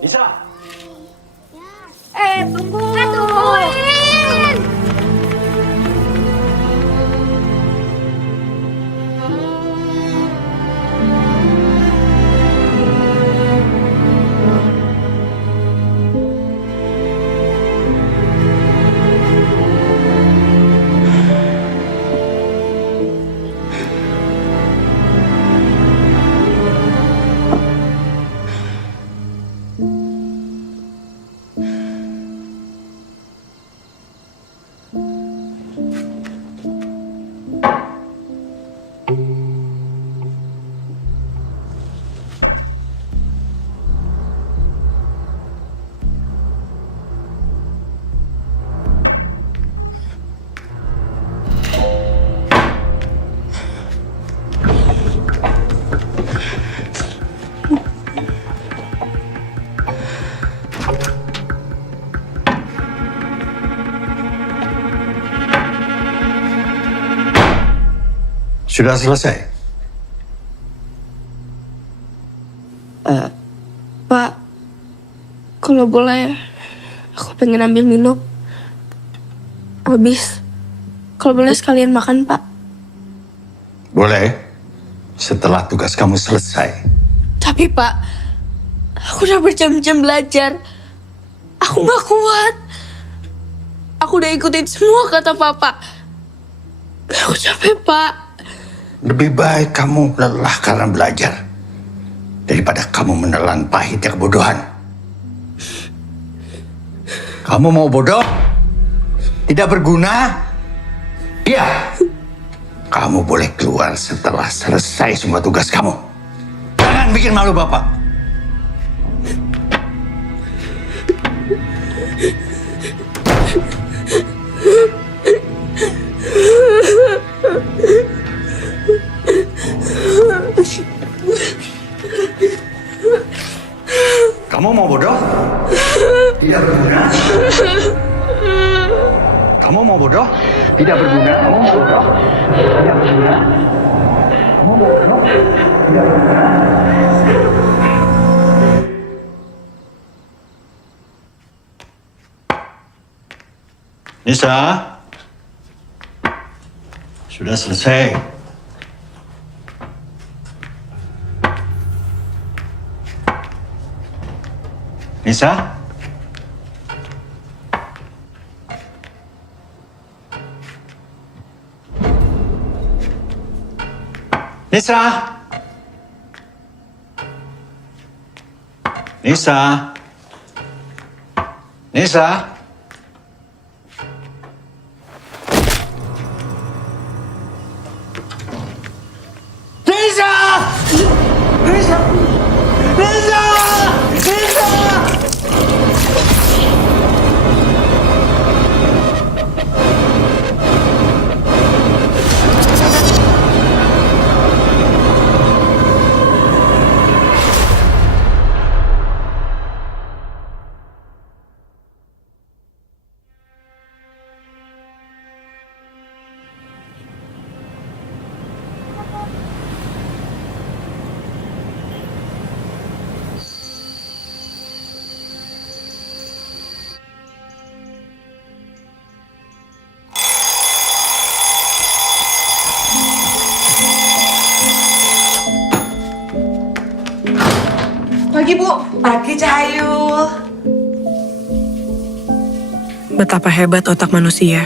Nisa! Tunggu! Tungguin! Sudah selesai? Pak, kalau boleh, aku pengen ambil minum. Habis, kalau boleh sekalian makan, Pak. Boleh. Setelah tugas kamu selesai. Tapi, Pak, aku udah berjam-jam belajar. Aku gak kuat. Aku udah ikutin semua kata Papa. Aku capek, Pak. Lebih baik kamu lelah karena belajar daripada kamu menelan pahitnya kebodohan. Kamu mau bodoh? Tidak berguna? Iya. Kamu boleh keluar setelah selesai semua tugas kamu. Jangan bikin malu Bapak. Kamu mau bodoh? Tidak berguna. Kamu mau bodoh? Tidak berguna. Kamu mau bodoh? Tidak berguna. Kamu mau bodoh? Tidak berguna. Nisa, sudah selesai. Nisa? Nisa? Nisa? Nisa? Nisa! Nisa! Nisa! Nisa! Pagi, Bu. Pagi, Cahayu. Betapa hebat otak manusia.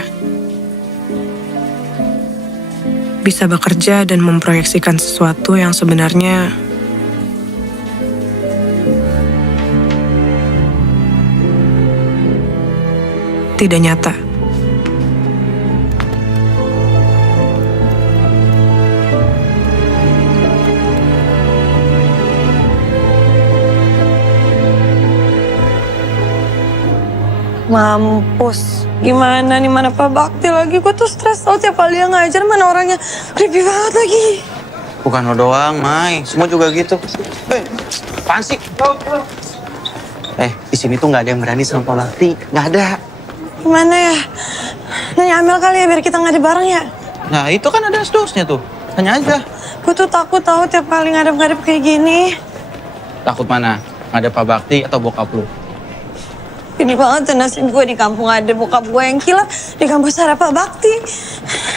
Bisa bekerja dan memproyeksikan sesuatu yang sebenarnya tidak nyata. Mampus. Gimana nih, mana Pak Bakti lagi? Gue tuh stres tau tiap kali dia ngajar, mana orangnya creepy banget lagi. Bukan lo doang, Mai. Semua juga gitu. Apaan sih? Di sini tuh nggak ada yang berani sama Pak Bakti. Nggak ada. Gimana ya? Nanya Amel kali ya, biar kita ngadep bareng ya. Nah, itu kan ada asdosnya tuh. Tanya aja. Gue tuh takut tahu tiap kali ngadep-ngadep kayak gini. Takut mana? Ada Pak Bakti atau bokap lu? Ini banget tuh nasib gue di kampung ada bokap gue yang kilaf, di kampus ada Pak Bakti.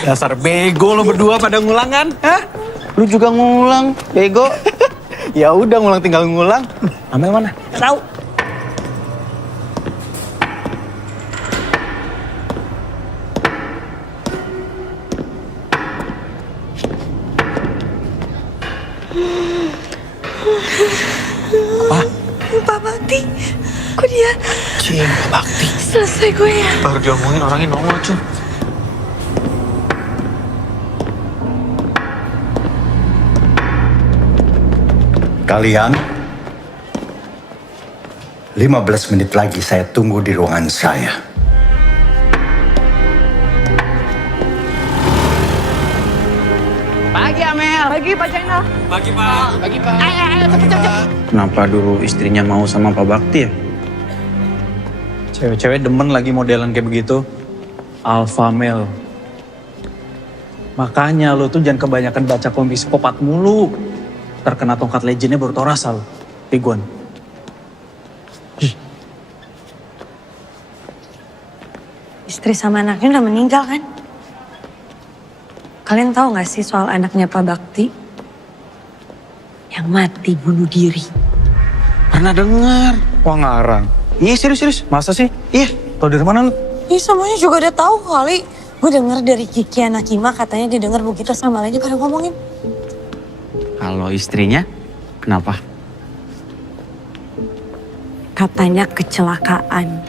Dasar bego lo berdua pada ngulang kan? Hah? Lu juga ngulang, bego. Ya udah ngulang tinggal ngulang. Amel mana? Tahu? Apa? Pak Bakti, kok dia Cinta Bakti. selesai gue ya? Baru diomongin orangnya nongol cuy. Kalian 15 menit lagi saya tunggu di ruangan saya. Pagi Amel. Pagi Pak Jainal. Pagi Pak. Pagi Pak. Ayo cepet. Kenapa dulu istrinya mau sama Pak Bakti ya? Cewek-cewek demen lagi modelan kayak begitu. Alpha male. Makanya lo tuh jangan kebanyakan baca komik psikopat mulu. Terkena tongkat legendnya baru tau rasa lo. Piguan. Istri sama anaknya udah meninggal kan? Kalian tahu gak sih soal anaknya Pak Bakti? Yang mati bunuh diri. Pernah dengar. Wah ngarang. Iya serius. Masa sih? Iya. Tau dari mana lo? Ini semuanya juga udah tahu kali. Gue denger dari Kiki anak Kima katanya dia denger begitu sama lainnya pada ngomongin. Kalau istrinya, kenapa? Katanya kecelakaan.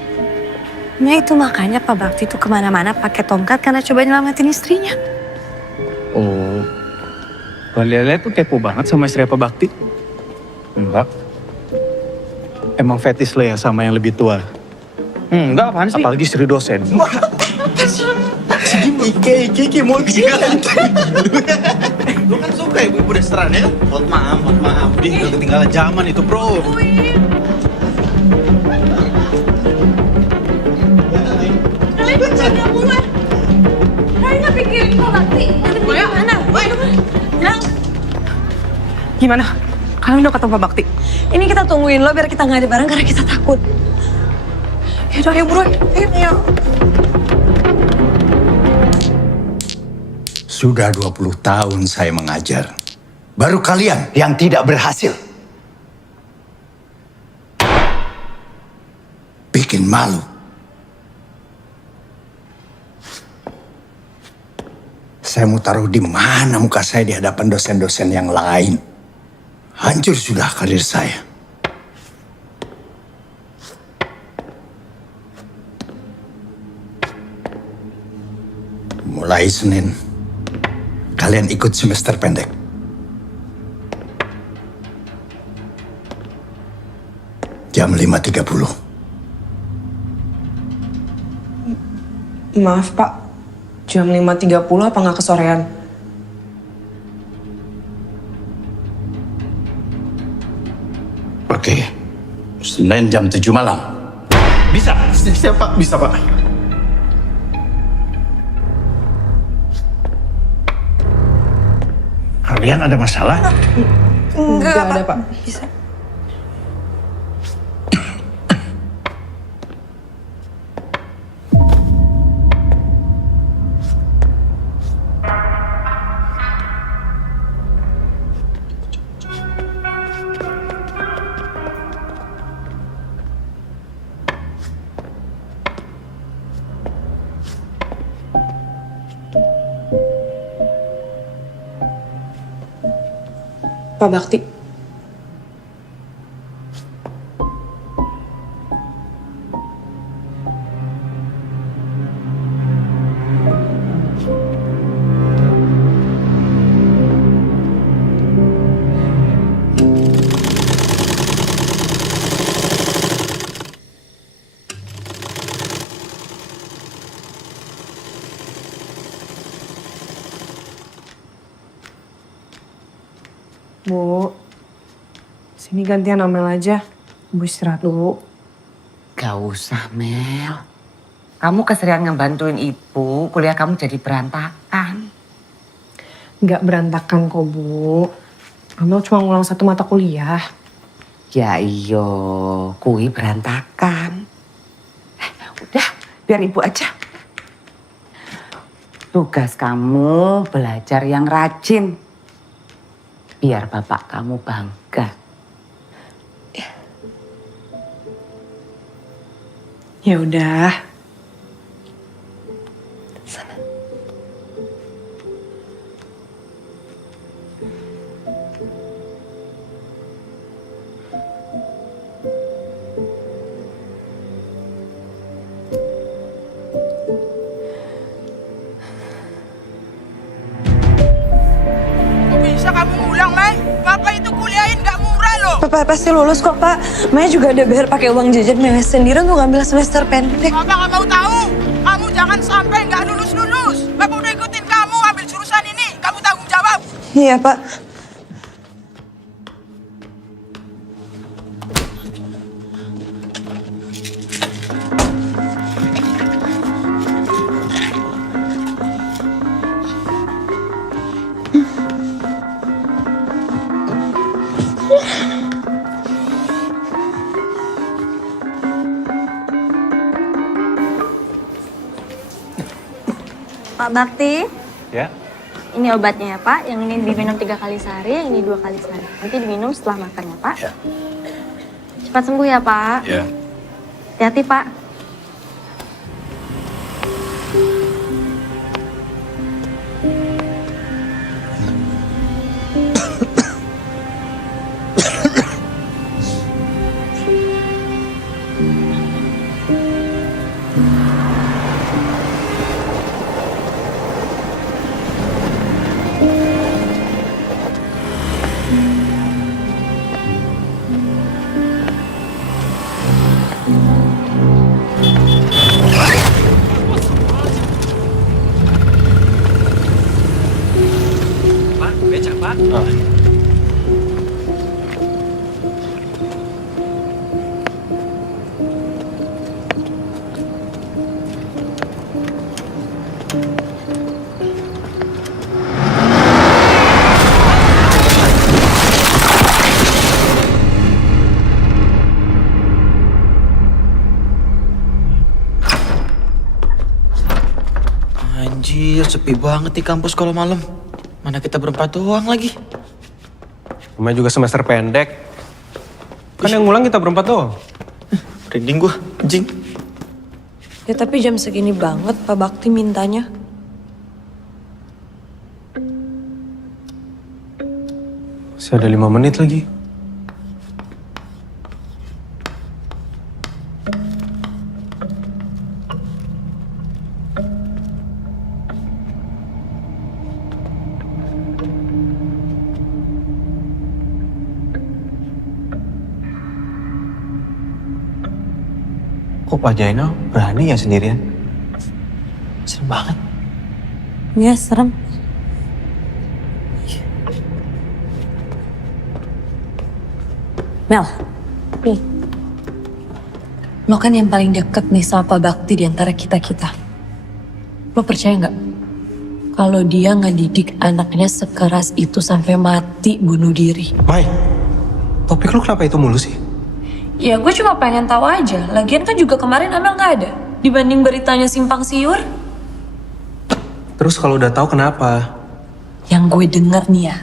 Nah itu makanya Pak Bakti tuh kemana-mana pakai tongkat karena coba nyelamatin istrinya. Oh. Lele tuh kepo banget sama istri Pak Bakti. Enggak. Emang fetis lo ya sama yang lebih tua? Enggak, apaan sih? Apalagi istri dosen. Iki mau Lu kan suka ibu-ibu restoran ya? Buat maaf. Dia udah ketinggalan zaman itu bro. Kalian jaga mulai. Kalian pikirin Pak Bakti. Nanti gimana? Bilang. Gimana? Kalian udah ketemu Pak Bakti? Ini kita tungguin lo biar kita nggak ada bareng karena kita takut. Yaudah ayo bro, ayo. Sudah 20 tahun saya mengajar. Baru kalian yang tidak berhasil. Bikin malu. Saya mau taruh di mana muka saya di hadapan dosen-dosen yang lain. Hancur sudah karir saya. Mulai Senin, kalian ikut semester pendek. Jam 5.30. Maaf Pak, jam 5.30 apa nggak kesorean? Oke, Senin jam 7 malam. bisa. Siapa? Bisa Pak. Kalian ada masalah? Enggak ada Pak. Bisa. Pak Bakti. Bu, sini gantian Amel aja. Bu istirahat dulu. Gak usah Mel. Kamu keserian ngebantuin ibu, kuliah kamu jadi berantakan. Nggak berantakan kok Bu. Amel cuma ngulang 1 mata kuliah. Ya iyo, kui berantakan. Udah, biar ibu aja. Tugas kamu belajar yang rajin. Biar bapak kamu bangga. Ya udah. Bisa kamu ngulang, Mai? Bapak itu kuliahin nggak murah loh. Papa pasti lulus kok, Pak. Maya juga ada bayar pakai uang jajan Maya sendiri untuk ngambil semester pendek. Bapak nggak mau tahu. Kamu jangan sampai nggak lulus-lulus. Bapak udah ikutin kamu ambil jurusan ini. Kamu tanggung jawab. Iya, Pak. Pak Bakti, Ya. ini obatnya ya Pak. Yang ini diminum 3 kali sehari, yang ini 2 kali sehari. Nanti diminum setelah makan ya Pak. Ya. Cepat sembuh ya Pak. Ya. Hati-hati Pak. Anjir, sepi banget di kampus kalau malam. Mana kita berempat doang lagi. Namanya juga semester pendek. Kan yang ngulang kita berempat doang. Merinding gua, anjing. Ya tapi jam segini banget Pak Bakti mintanya. Masih ada 5 menit lagi. Kok Pak Jainal berani ya sendirian? Serem banget. Iya serem. Mel, nih. Lo kan yang paling deket nih sama Pak Bakti di antara kita-kita. Lo percaya nggak? Kalau dia ngedidik anaknya sekeras itu sampai mati bunuh diri. Mai, topik lu kenapa itu mulu sih? Ya gue cuma pengen tahu aja. Lagian kan juga kemarin Amel nggak ada. Dibanding beritanya simpang siur. Terus kalau udah tahu kenapa? Yang gue denger nih ya,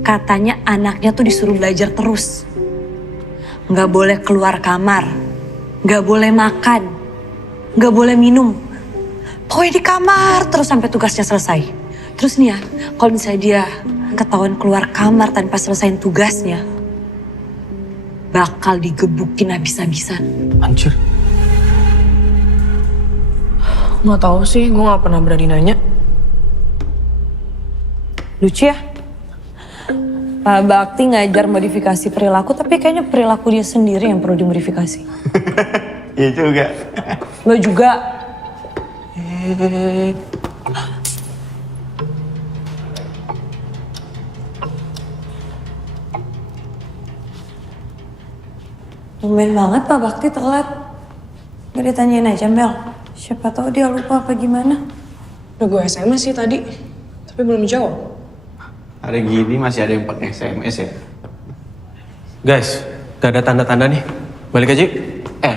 katanya anaknya tuh disuruh belajar terus. Nggak boleh keluar kamar, nggak boleh makan, nggak boleh minum. Pokoknya di kamar terus sampai tugasnya selesai. Terus nih ya, kalau misalnya dia ketahuan keluar kamar tanpa selesaiin tugasnya, bakal digebukin habis-habisan. Anjir. Nggak tahu sih, gue nggak pernah berani nanya. Lucu ya? Pak Bakti ngajar modifikasi perilaku, tapi kayaknya perilaku dia sendiri yang perlu dimodifikasi. Iya juga. Lo juga. Tumben banget Pak Bakti telat. Gak ditanyain aja Mel. Siapa tahu dia lupa apa gimana. Udah gue SMS sih tadi, tapi belum jawab. Hari gini masih ada yang pakai SMS ya? Guys, Gak ada tanda-tanda nih. Balik aja.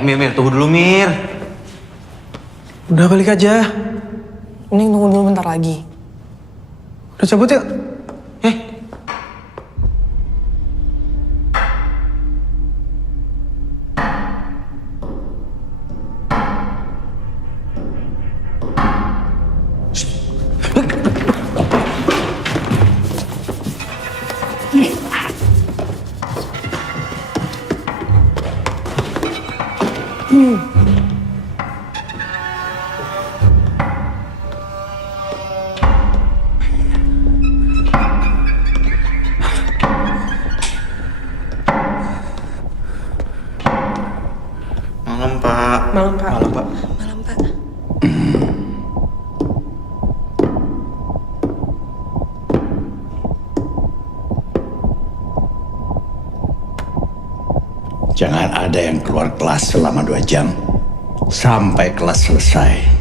Mir, tunggu dulu, Mir. Udah balik aja. Mending tunggu dulu bentar lagi. Udah cabut yuk. Malam, Pak. Malam, Pak. Malam, Pak. Malam, Pak. Jangan ada yang keluar kelas selama 2 jam. Sampai kelas selesai.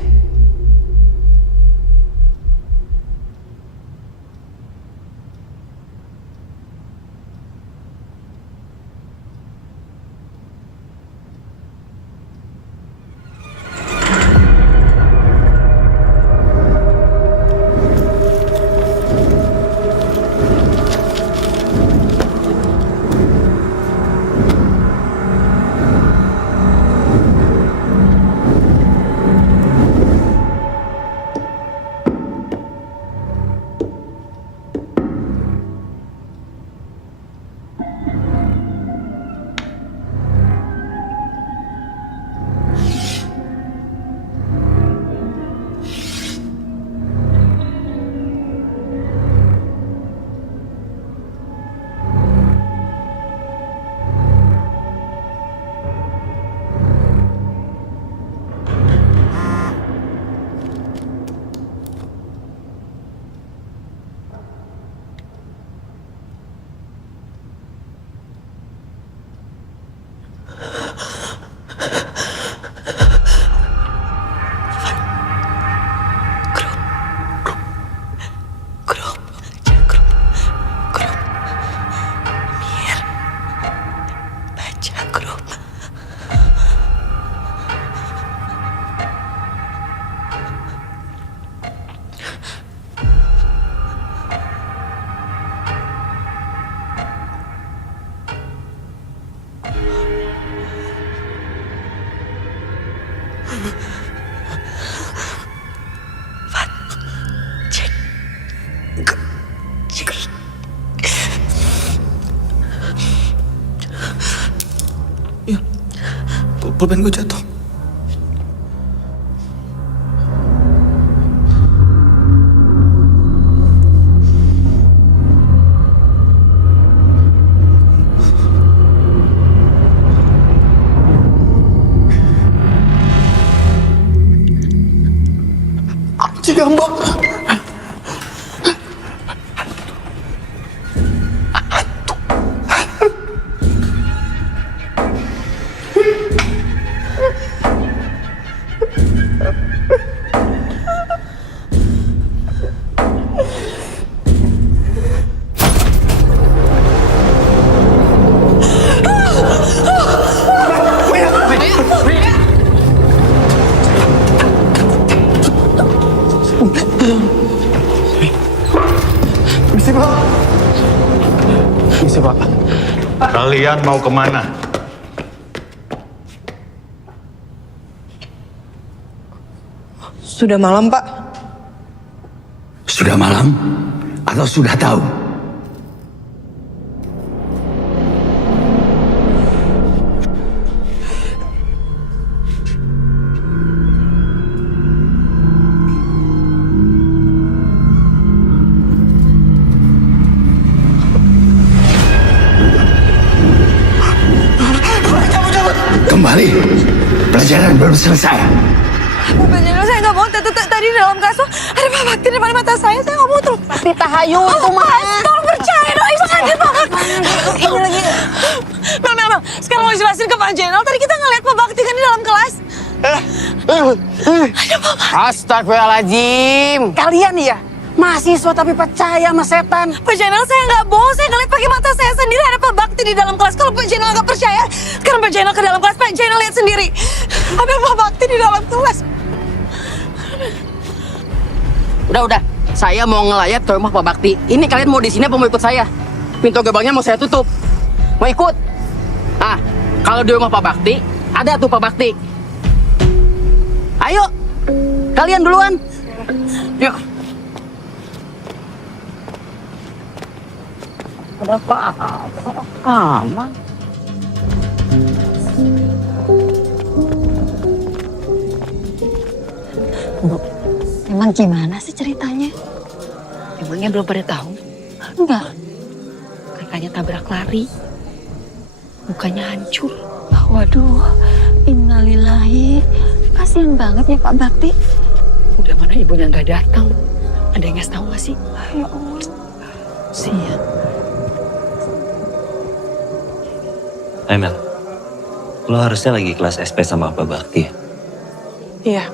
Pulpen gue jatuh. Cigambak. Misi, Pak. Kalian mau kemana? Sudah malam, Pak. Sudah malam? Atau sudah tahu? Kembali. Pelajaran belum selesai. Bu Penjara, saya nggak mau. Tadi di dalam kasur ada Pak Bakti depan mata saya nggak mau terus. Pasti tahayu itu mah. Tolong percaya dong, Ibu aja Pak Bakti. Ini lagi. Mel, sekarang mau jelasin ke Pak Jenal. Tadi kita ngeliat Pak Bakti kan di dalam kelas. Ada Pak Bakti. Astagfirullahaladzim. Kalian ya, Mahasiswa tapi percaya sama setan. Pak Jenal, saya nggak bohong. Saya ngeliat pakai mata saya sendiri ada Pak Bakti di dalam kelas. Kalau Pak Jenal nggak percaya, sekarang Pak Jenal ke dalam kelas. Pak Jenal lihat sendiri. Ada Pak Bakti di dalam kelas. Udah. Saya mau ngelayat ke rumah Pak Bakti. Ini kalian mau di sini apa mau ikut saya? Pintu gerbangnya mau saya tutup. Mau ikut? Ah, kalau di rumah Pak Bakti, ada tuh Pak Bakti. Ayo, kalian duluan. Yuk. Ada apa-apa? Aman. Emang gimana sih ceritanya? Emangnya belum pada tahu? Enggak. Kakaknya tabrak lari. Mukanya hancur. Waduh, innalillahi. Kasian banget ya Pak Bakti. Udah mana ibunya nggak datang. Ada yang ngasih tahu nggak sih? Ya Allah. Sian. Mel, lo harusnya lagi kelas SP sama Pak Bakti ya? Iya.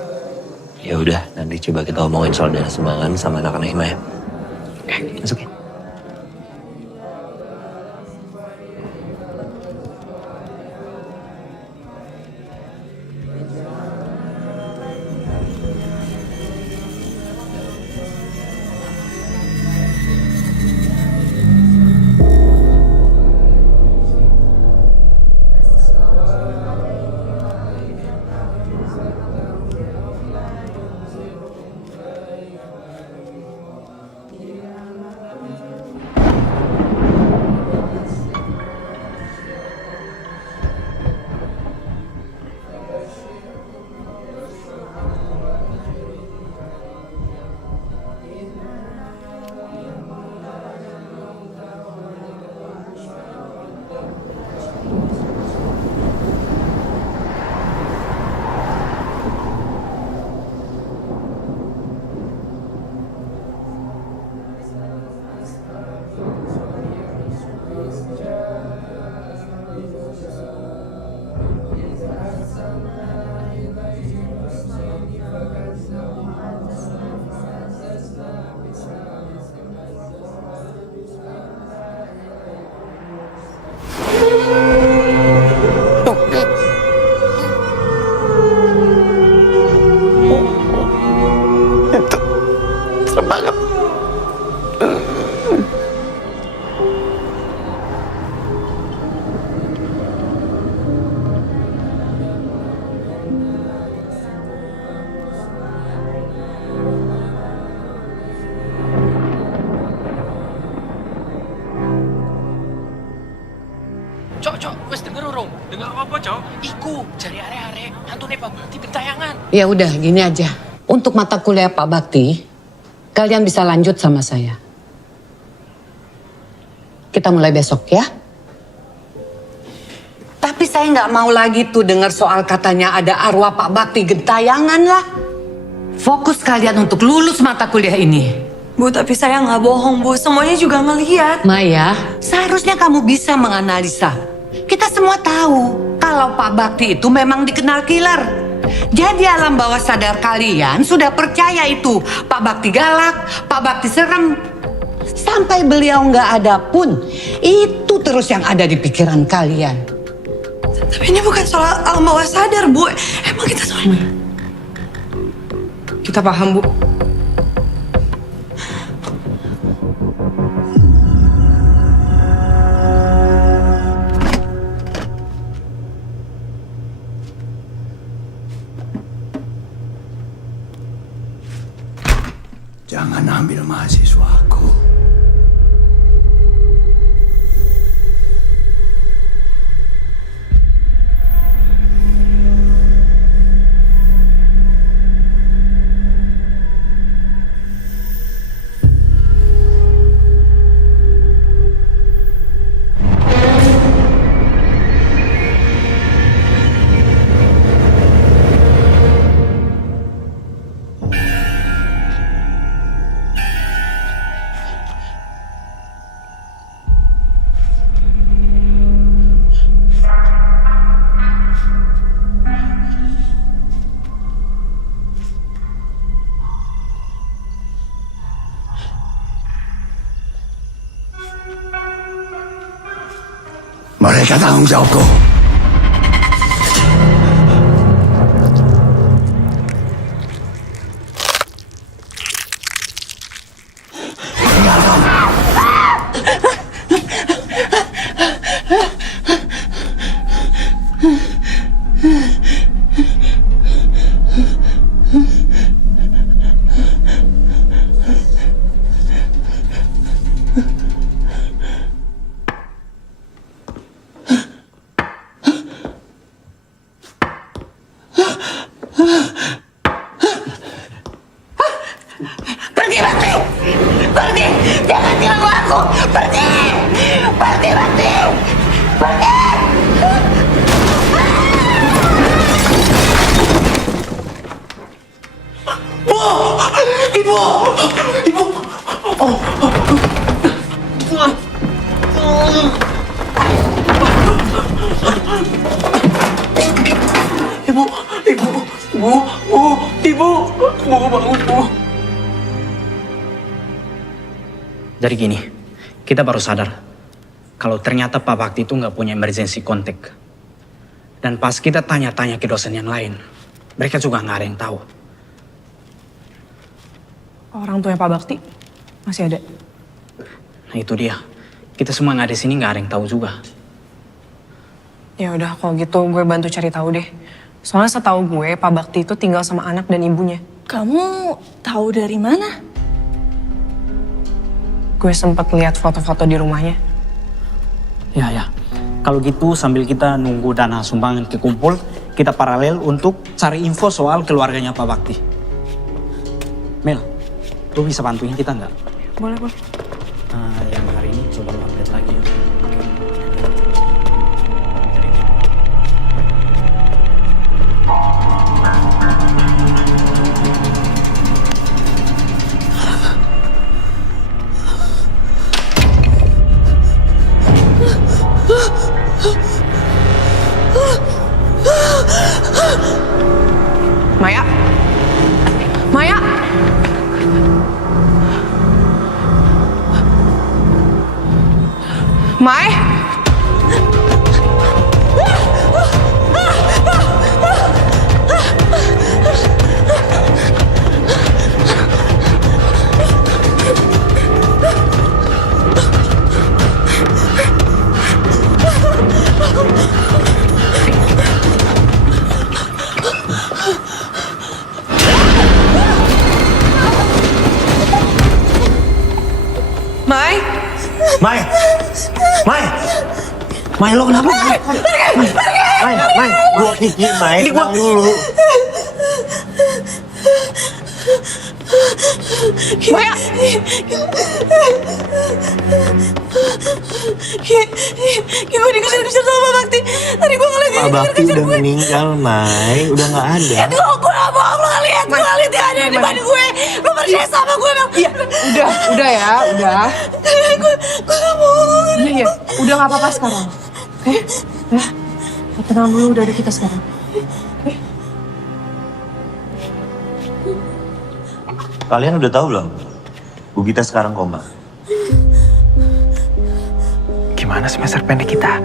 Ya udah, nanti coba kita omongin soal dana sumbangan sama anak-anak Hima ya. Masuk ya. Cok, wes denger urung? Denger apa, Cok? Iku, jari are-are, hantune Pak Bakti bentayangan. Ya udah, gini aja. Untuk mata kuliah Pak Bakti, kalian bisa lanjut sama saya. Kita mulai besok ya. Tapi saya nggak mau lagi tuh dengar soal katanya ada arwah Pak Bakti gentayangan lah. Fokus kalian untuk lulus mata kuliah ini. Bu, tapi saya nggak bohong, Bu. Semuanya juga ngelihat. Maya, seharusnya kamu bisa menganalisa. Kita semua tahu kalau Pak Bakti itu memang dikenal killer. Jadi alam bawah sadar kalian sudah percaya itu Pak Bakti galak, Pak Bakti serem. Sampai beliau nggak ada pun, itu terus yang ada di pikiran kalian. Tapi ini bukan soal alam bawah sadar, Bu. Emang kita semua... Kita paham, Bu. Jangan ambil mahasiswaku. Mereka tanggung jawabku. Pergi, Bakti! Pergi! Jangan ganggu aku! Pergi! Pergi, Bakti! Pergi! Bu! Ibu! Ibu! Ibu! Bu bangun, Bu! Jadi gini, kita baru sadar kalau ternyata Pak Bakti itu nggak punya emergency contact. Dan pas kita tanya-tanya ke dosen yang lain, mereka juga nggak ada yang tahu. Orang tuanya Pak Bakti masih ada. Nah itu dia, kita semua nggak ada di sini nggak ada yang tahu juga. Ya udah kalau gitu gue bantu cari tahu deh. Soalnya setahu gue Pak Bakti itu tinggal sama anak dan ibunya. Kamu tahu dari mana? Gue sempat lihat foto-foto di rumahnya. Ya. Kalau gitu sambil kita nunggu dana sumbangan kekumpul, kita paralel untuk cari info soal keluarganya Pak Bakti. Mel, lu bisa bantuin kita nggak? Boleh. Yang hari ini coba lu update lagi ya. Maya? Maya? Mai? Mai, lo kenapa? Mai, gua Kiki, Mai, tenang dulu. Maya! Gue dikejar-kejar sama Pak Bakti. Tadi gue ngeliat Pak Bakti udah meninggal, Mai. Udah gak ada. gue gak bohong, lo ngeliat dia ada di depan gue. Lo percaya sama gue, Bang. Iya, udah ya, udah. Gue gak bohong. Iya, udah gak apa-apa sekarang. Oke? Ya, tenang dulu, udah ada kita sekarang. Kalian udah tahu belum? Bu Gita sekarang koma. Gimana semester pendek kita?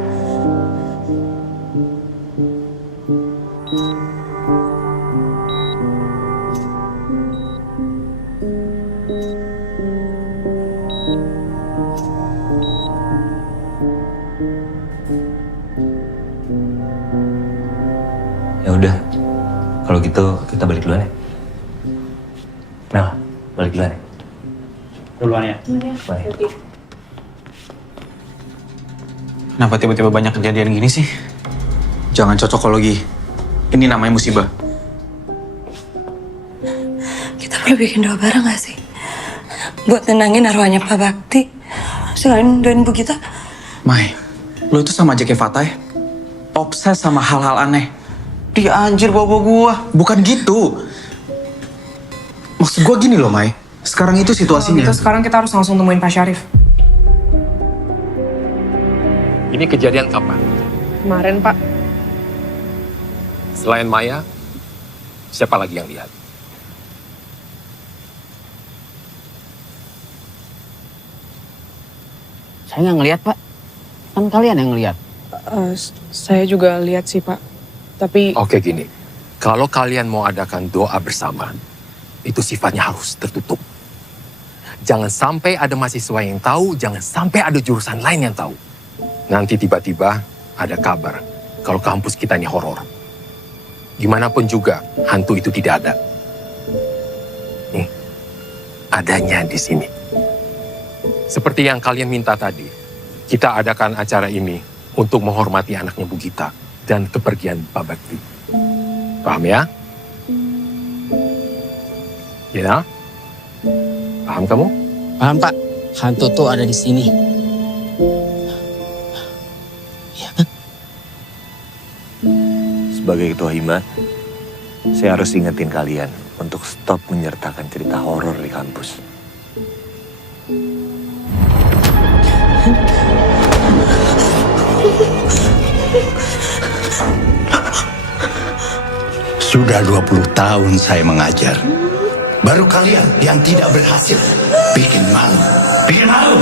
Ya udah, kalau gitu kita balik duluan ya. Nah, balik duluan ya. Duluan ya. Bye. Kenapa tiba-tiba banyak kejadian gini sih? Jangan cocokologi. Ini namanya musibah. Kita perlu bikin doa bareng gak sih? Buat nenangin arwahnya Pak Bakti. Selain doain Bu Gita. Mai, lo itu sama aja kayak Fatah ya? Obses sama hal-hal aneh. Dia anjir bawa gua. Bukan gitu. Maksud gue gini loh, Mai. Sekarang itu situasinya. Kalau gitu sekarang kita harus langsung temuin Pak Syarif. Ini kejadian kapan? Kemarin, Pak. Selain Maya, siapa lagi yang lihat? Saya nggak ngeliat, Pak. Kan kalian yang ngeliat. Saya juga lihat sih Pak. Tapi Oke gini, kalau kalian mau adakan doa bersama, itu sifatnya harus tertutup. Jangan sampai ada mahasiswa yang tahu, jangan sampai ada jurusan lain yang tahu. Nanti tiba-tiba ada kabar kalau kampus kita ini horor. Gimana pun juga, hantu itu tidak ada. Nih, adanya di sini. Seperti yang kalian minta tadi, kita adakan acara ini untuk menghormati anaknya Bu Gita dan kepergian Pak Bakti. Paham ya? Ya? Paham kamu? Paham Pak, hantu tuh ada di sini. Sebagai ketua hima, saya harus ingetin kalian untuk stop menyertakan cerita horor di kampus. Sudah 20 tahun saya mengajar. Baru kalian yang tidak berhasil. Bikin malu. Bikin malu.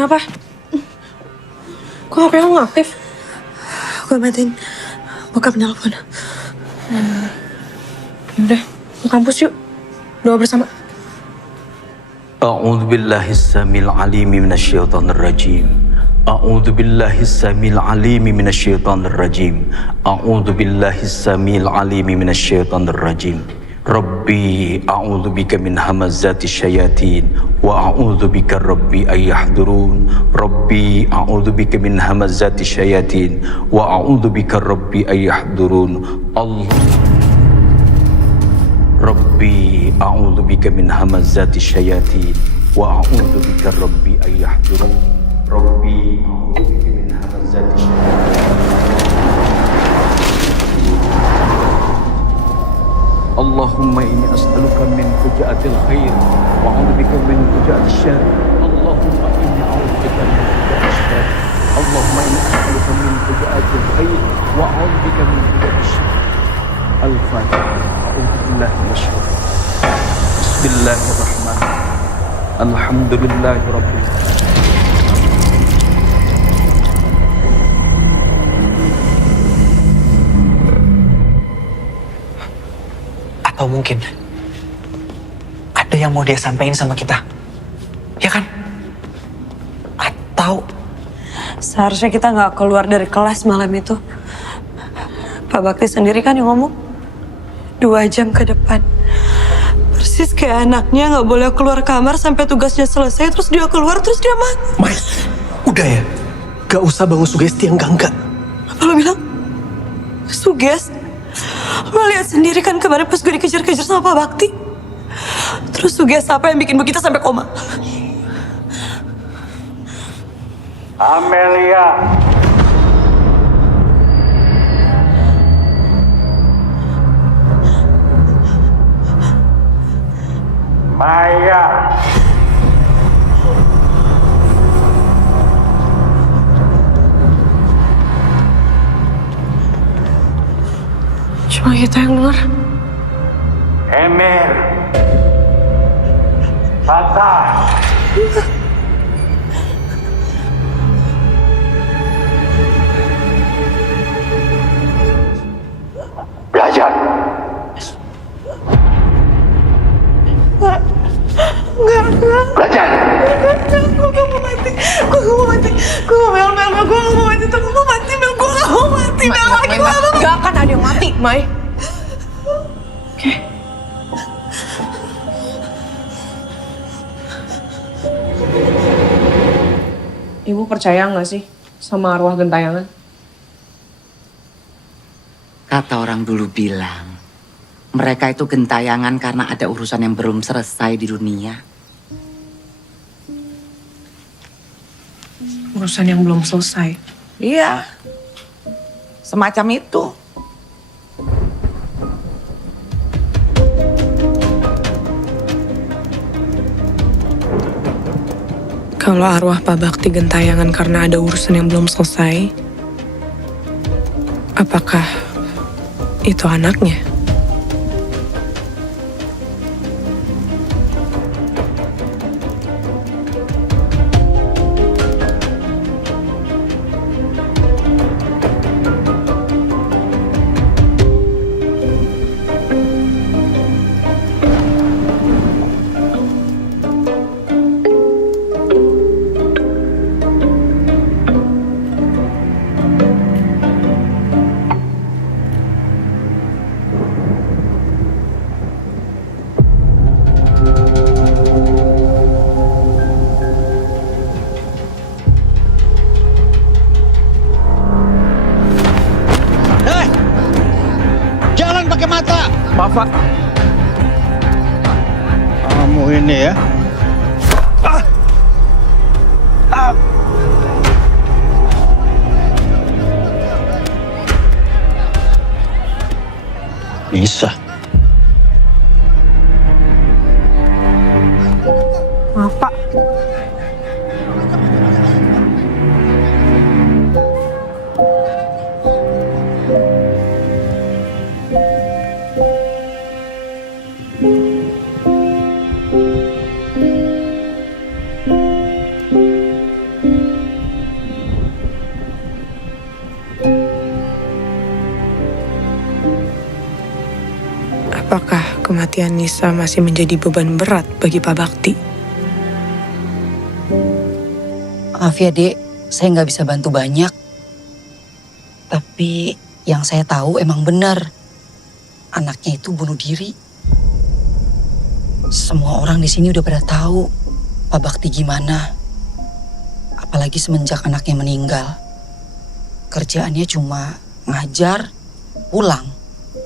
kenapa? Kok HP lo nggak aktif? Gue matiin bokap nelpon. Udah, ke kampus yuk. Doa bersama. A'udzu billahis samil alimi minasyaitonir rajim. A'udzu billahis samil alimi minasyaitonir rajim. A'udzu billahis samil alimi minasyaitonir rajim. Rabbi a'udzu bika min hamazati syayatin wa a'udzu bika rabbi ay yahdurun. Rabbi a'udzu bika min hamazati syayatin wa a'udzu bika rabbi ay yahdurun. Allah Rabbi a'udzu bika min hamazati syayatin wa a'udzu bika rabbi ay yahdurun. Rabbi a'udzu bika min hamazati syayatin. Allahumma inni as'aluka min fujaatil khair wa a'udzu bika min fujaatil syarr. Allahumma inni a'udzu bika min fujaatil syarr. Allahumma inni as'aluka min fujaatil khair wa a'udzu bika min fujaatil syarr. Al-Fatihah. A'udzu billahi minasyaitonir rajim. Bismillahirrahmanirrahim. Alhamdulillahirabbil alamin. Atau mungkin ada yang mau dia sampaikan sama kita, ya kan? Atau Seharusnya kita nggak keluar dari kelas malam itu. Pak Bakti sendiri kan yang ngomong 2 jam ke depan. Persis kayak anaknya nggak boleh keluar kamar sampai tugasnya selesai, terus dia keluar, terus dia mati. Mai, udah ya, gak usah bangun sugesti yang enggak. Apa lo bilang? Suges? Lo lihat sendiri kan kemarin pas gue dikejar-kejar sama Pak Bakti. Terus suges apa yang bikin Bu Gita sampai koma? Amelia. Maya. Cuma kita yang denger. Emir. Tata. Belajar. Enggak. Belajar. Gue gak mau mati. Gue gak mau mati. Gue gak mau mati. Gue gak mau mati. Gue gak mau mati. Tidak lagi, Mama. Gak akan ada yang mati, Mai. Oke. Ibu percaya nggak sih sama arwah gentayangan? Kata orang dulu bilang, mereka itu gentayangan karena ada urusan yang belum selesai di dunia. Urusan yang belum selesai. Iya, semacam itu. Kalau arwah Pak Bakti gentayangan karena ada urusan yang belum selesai, apakah itu anaknya? Jalan pakai mata. Maaf, Pak. Kamu ini ya. Bisa. Maaf, Pak. Apakah kematian Nisa masih menjadi beban berat bagi Pak Bakti? Maaf ya, Dek. Saya nggak bisa bantu banyak. Tapi yang saya tahu emang benar. Anaknya itu bunuh diri. Semua orang di sini udah pada tahu Pak Bakti gimana. Apalagi semenjak anaknya meninggal. Kerjaannya cuma ngajar, pulang.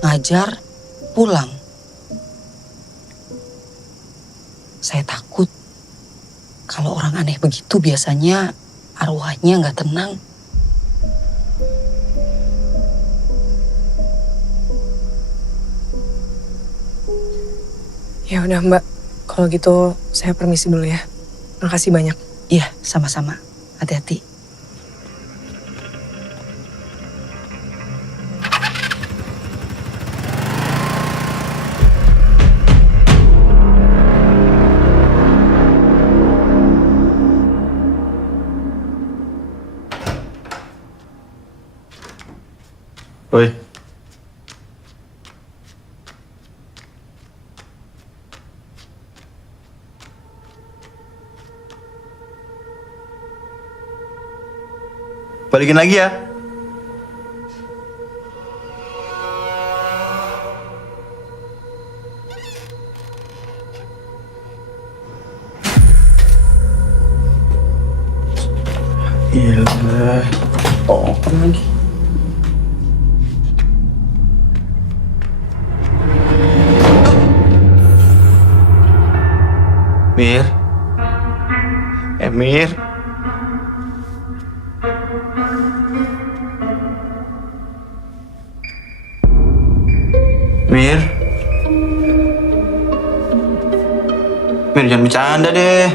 Ngajar, pulang. Saya takut kalau orang aneh begitu biasanya arwahnya nggak tenang. Ya udah Mbak, kalau gitu saya permisi dulu ya. Makasih banyak. Iya, sama-sama. Hati-hati. Oi. Balikin lagi ya. Gila. Oh, lagi. Mir. Mir. Mir. Mir, jangan bercanda deh.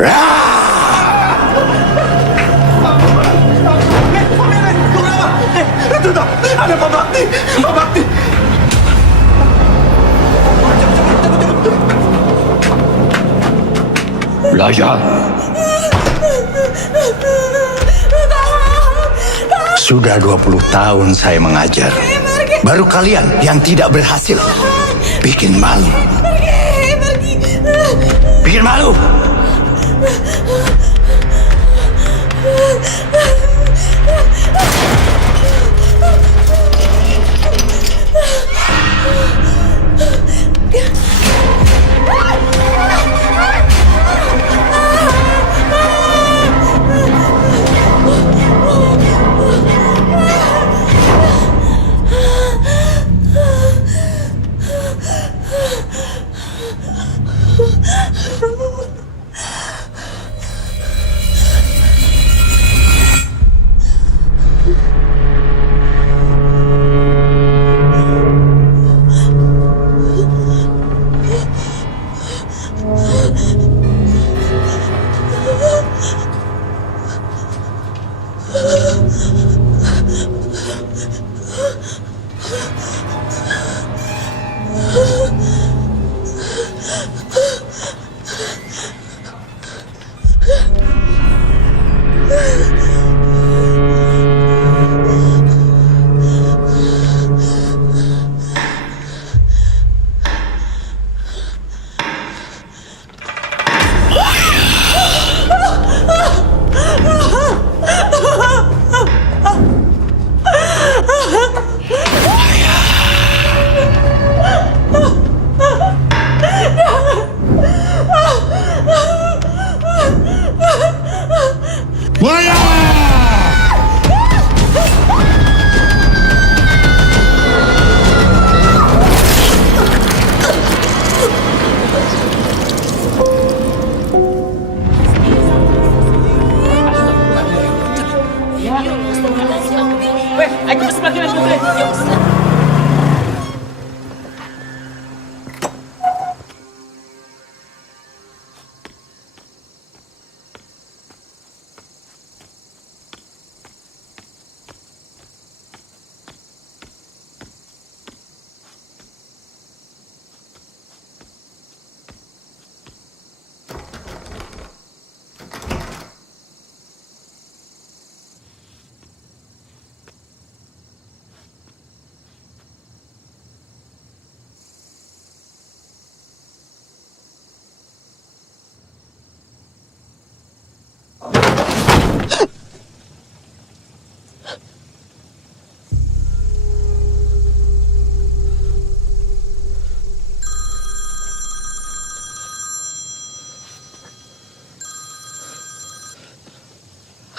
Itu tuh, ada Pak Bakti. Pak Bakti. Belajar. Sudah 20 tahun saya mengajar. Baru kalian yang tidak berhasil. Bikin malu. Bikin malu.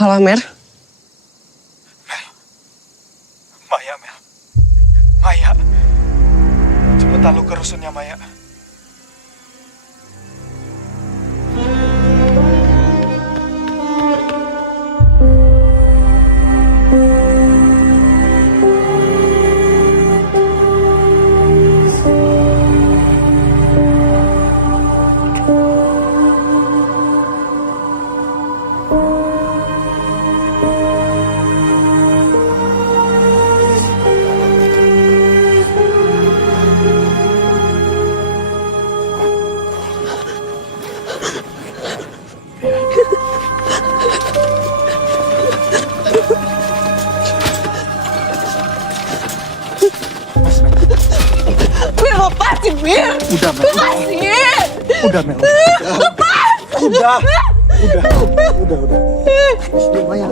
Halo, Mer. Maya, Mel. Maya. Cepetan lu ke rusunnya, Maya. Bir, lepasin, Bir. Udah, Mel. Lepasin. Udah, Mel. Lepas. Udah. Maya.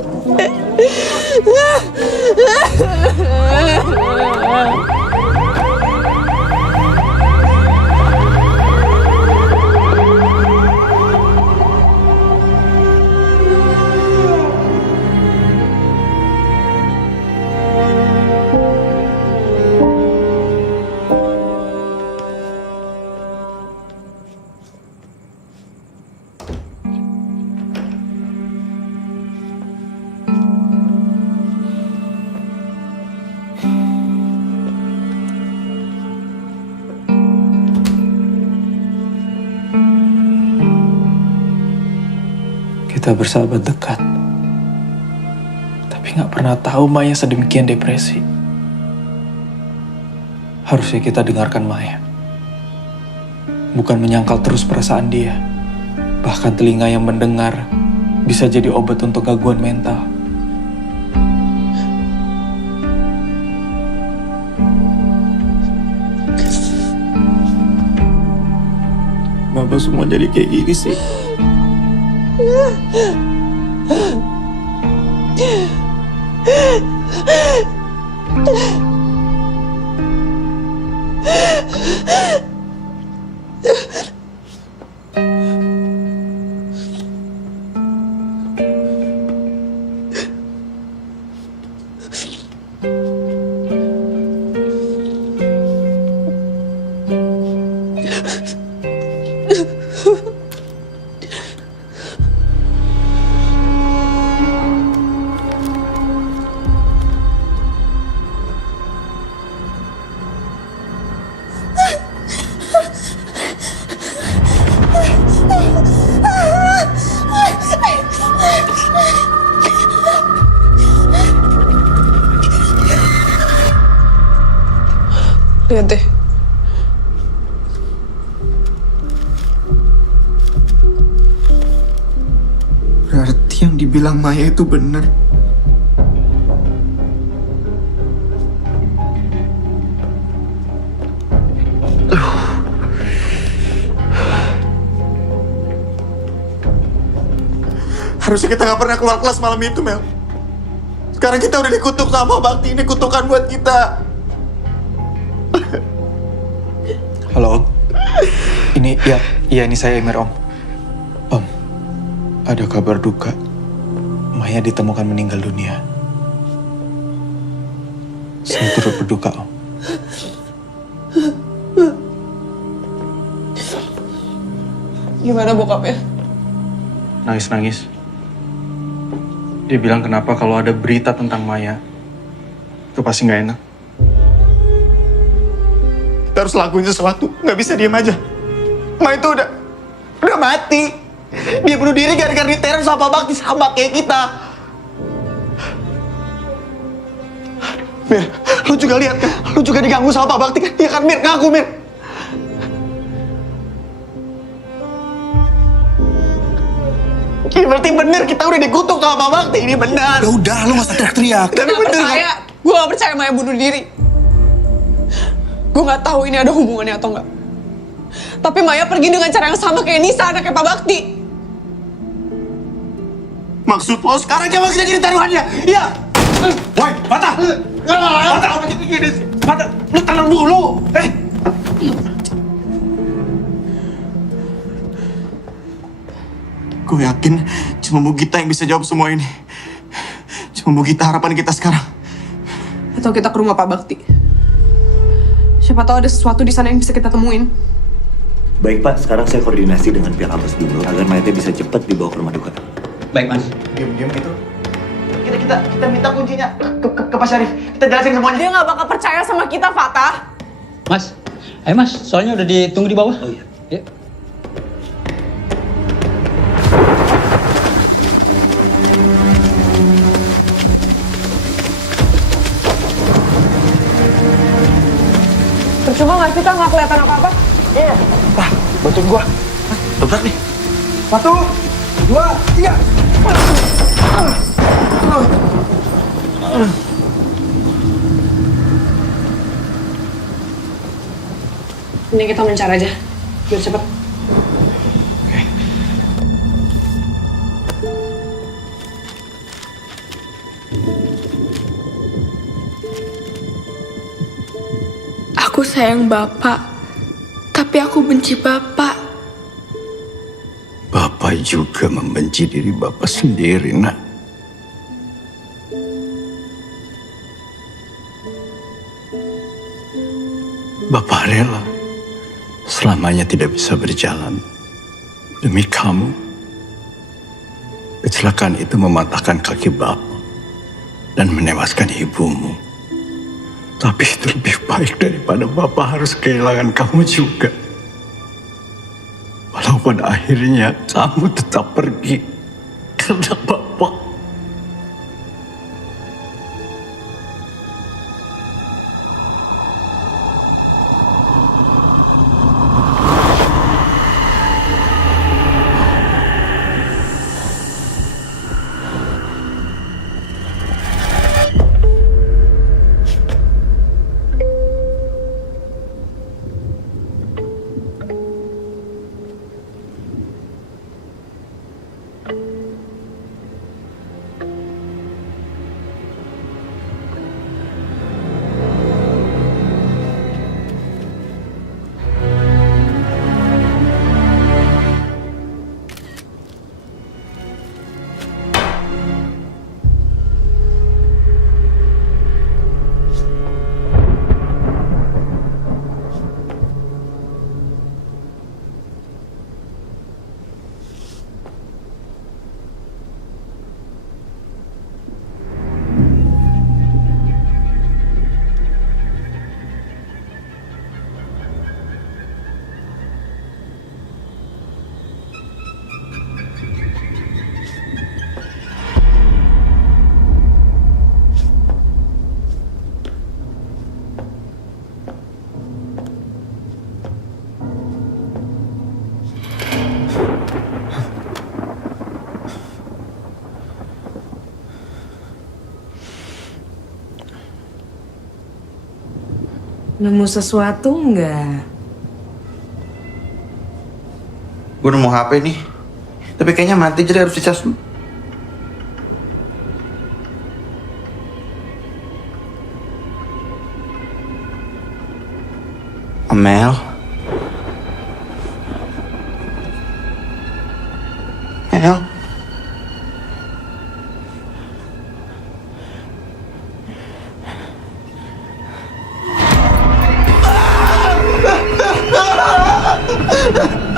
Kita bersahabat dekat. Tapi nggak pernah tahu Maya sedemikian depresi. Harusnya kita dengarkan Maya. Bukan menyangkal terus perasaan dia. Bahkan telinga yang mendengar bisa jadi obat untuk gangguan mental. Kenapa semua jadi kayak gini sih? Lihat deh. Berarti yang dibilang Maya itu benar. Harusnya kita gak pernah keluar kelas malam itu, Mel. Sekarang kita udah dikutuk sama Bakti. Ini kutukan buat kita. Halo Om. Ini saya Emir Om. Om, ada kabar duka. Maya ditemukan meninggal dunia. Saya turut berduka Om. Gimana bokapnya? Nangis-nangis. Dia bilang kenapa kalau ada berita tentang Maya, itu pasti nggak enak. Kita harus lakuin sesuatu. Nggak bisa diem aja. Maya itu udah mati. Dia bunuh diri gara-gara diteror sama Pak Bakti sama kayak kita. Mir, lu juga lihat kan? Lu juga diganggu sama Pak Bakti kan? Iya kan Mir? Ngaku Mir. Ini berarti bener kita udah dikutuk sama Pak Bakti. Ini benar. Ya udah, lu gak usah teriak-teriak. Tapi bener kan? Gue gak percaya Maya bunuh diri. Gue gak tahu ini ada hubungannya atau enggak. Tapi Maya pergi dengan cara yang sama kayak Nisa, anaknya Pak Bakti. Maksud lo sekarang coba kita jadi taruhannya? Iya. Woi, Patah! Patah, apa gitu gini sih? Patah, lu tenang dulu. Gue yakin cuma Bu Gita yang bisa jawab semua ini. Cuma Bu Gita harapan kita sekarang. Atau kita ke rumah Pak Bakti. Siapa tahu ada sesuatu di sana yang bisa kita temuin. Baik Pak, sekarang saya koordinasi dengan pihak kampus dulu agar mayatnya bisa cepat dibawa ke rumah duka. Baik Mas. Diam-diam gitu. Kita minta kuncinya ke Pak Syarif. Kita jelasin semuanya. Dia nggak bakal percaya sama kita, Fatah. Mas, ayo Mas, soalnya udah ditunggu di bawah. Oh iya. Ya. Percuma nggak kita nggak kelihatan apa-apa? Iya. Pak, bantuin gua. Dobrak nih. 1, 2, 3. Ini kita mencar aja, biar cepet. Aku sayang Bapak, tapi aku benci Bapak. Bapak juga membenci diri Bapak sendiri, nak. Bapak rela selamanya tidak bisa berjalan demi kamu. Kecelakaan itu mematahkan kaki Bapak dan menewaskan ibumu. Tapi itu lebih baik daripada Bapak harus kehilangan kamu juga. Walau pada akhirnya kamu tetap pergi. Karena Bapak. Nemu sesuatu nggak? Gue nemu HP nih. Tapi kayaknya mati jadi harus dicas. Amel. Mel.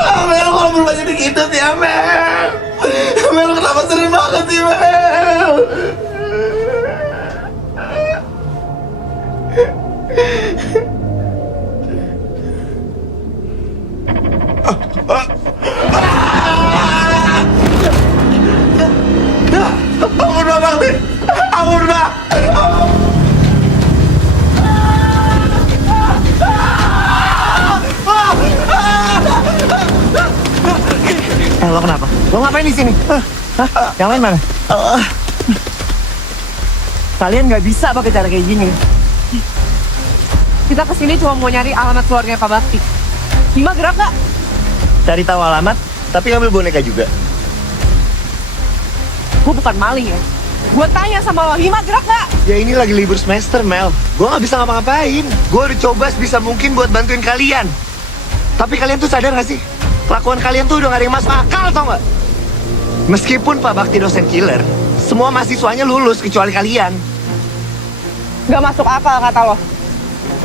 Amel, kalau berubah jadi gitu sih, Amel. Amel, kenapa sering banget sih, Mel? Ampun, Bang Bakti. Ampun, Bang. Lo kenapa? Lo ngapain di sini? Yang lain mana? Kalian nggak bisa pakai cara kayak gini. Kita kesini cuma mau nyari alamat keluarga Pak Bakti. Hima gerak gak? Cari tahu alamat, tapi ngambil boneka juga. Gue bukan maling ya. Gue tanya sama lo, Hima gerak gak? Ya ini lagi libur semester, Mel. Gue nggak bisa ngapa-ngapain. Gue udah coba sebisa mungkin buat bantuin kalian. Tapi kalian tuh sadar gak sih? Kelakuan kalian tuh udah gak ada yang masuk akal, tau gak? Meskipun Pak Bakti dosen killer, semua mahasiswanya lulus kecuali kalian. Gak masuk akal kata lo.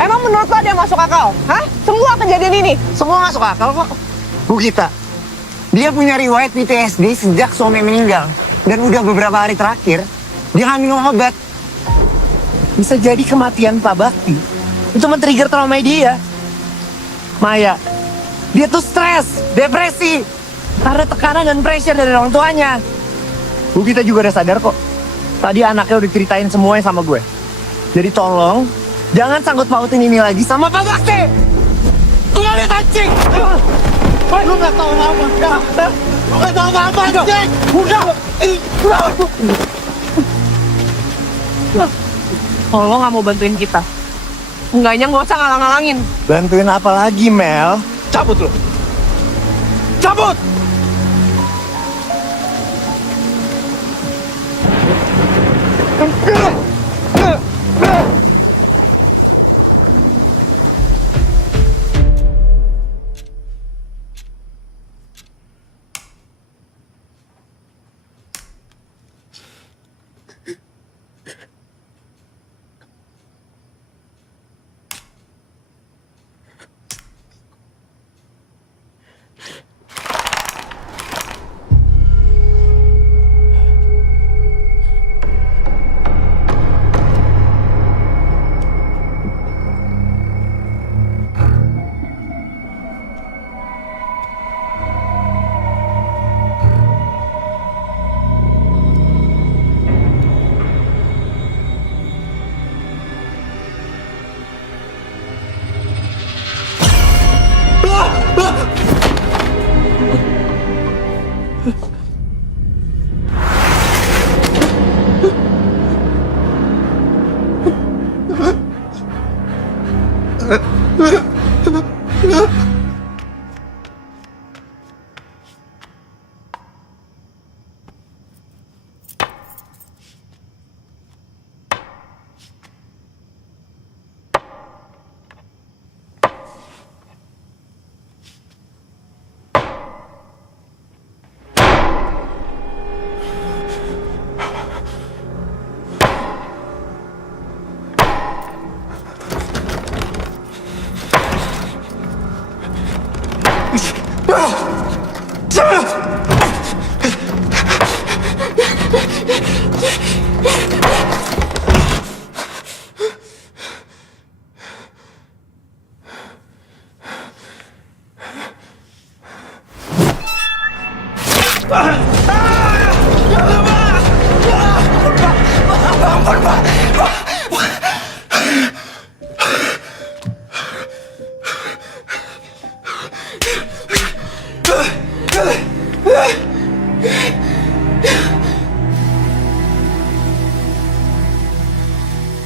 Emang menurut lo ada yang masuk akal? Hah? Semua kejadian ini? Semua masuk akal kok. Bu Gita, dia punya riwayat PTSD sejak suami meninggal. Dan udah beberapa hari terakhir, dia nggak minum obat. Bisa jadi kematian Pak Bakti itu men-trigger trauma dia. Maya, dia tuh stres, depresi, karena tekanan dan pressure dari orang tuanya. Bu Gita juga udah sadar kok. Tadi anaknya udah ceritain semuanya sama gue. Jadi tolong, jangan sangkut pautin ini lagi sama Pak Bakti. Udah lihat anjing. Lu nggak tahu apa-apa. Lu nggak tahu apa-apa, anjing. Udah. Kalau lo gak mau bantuin kita, enggaknya gak usah ngalang-ngalangin. Bantuin apa lagi, Mel? Cabut lo. Cabut!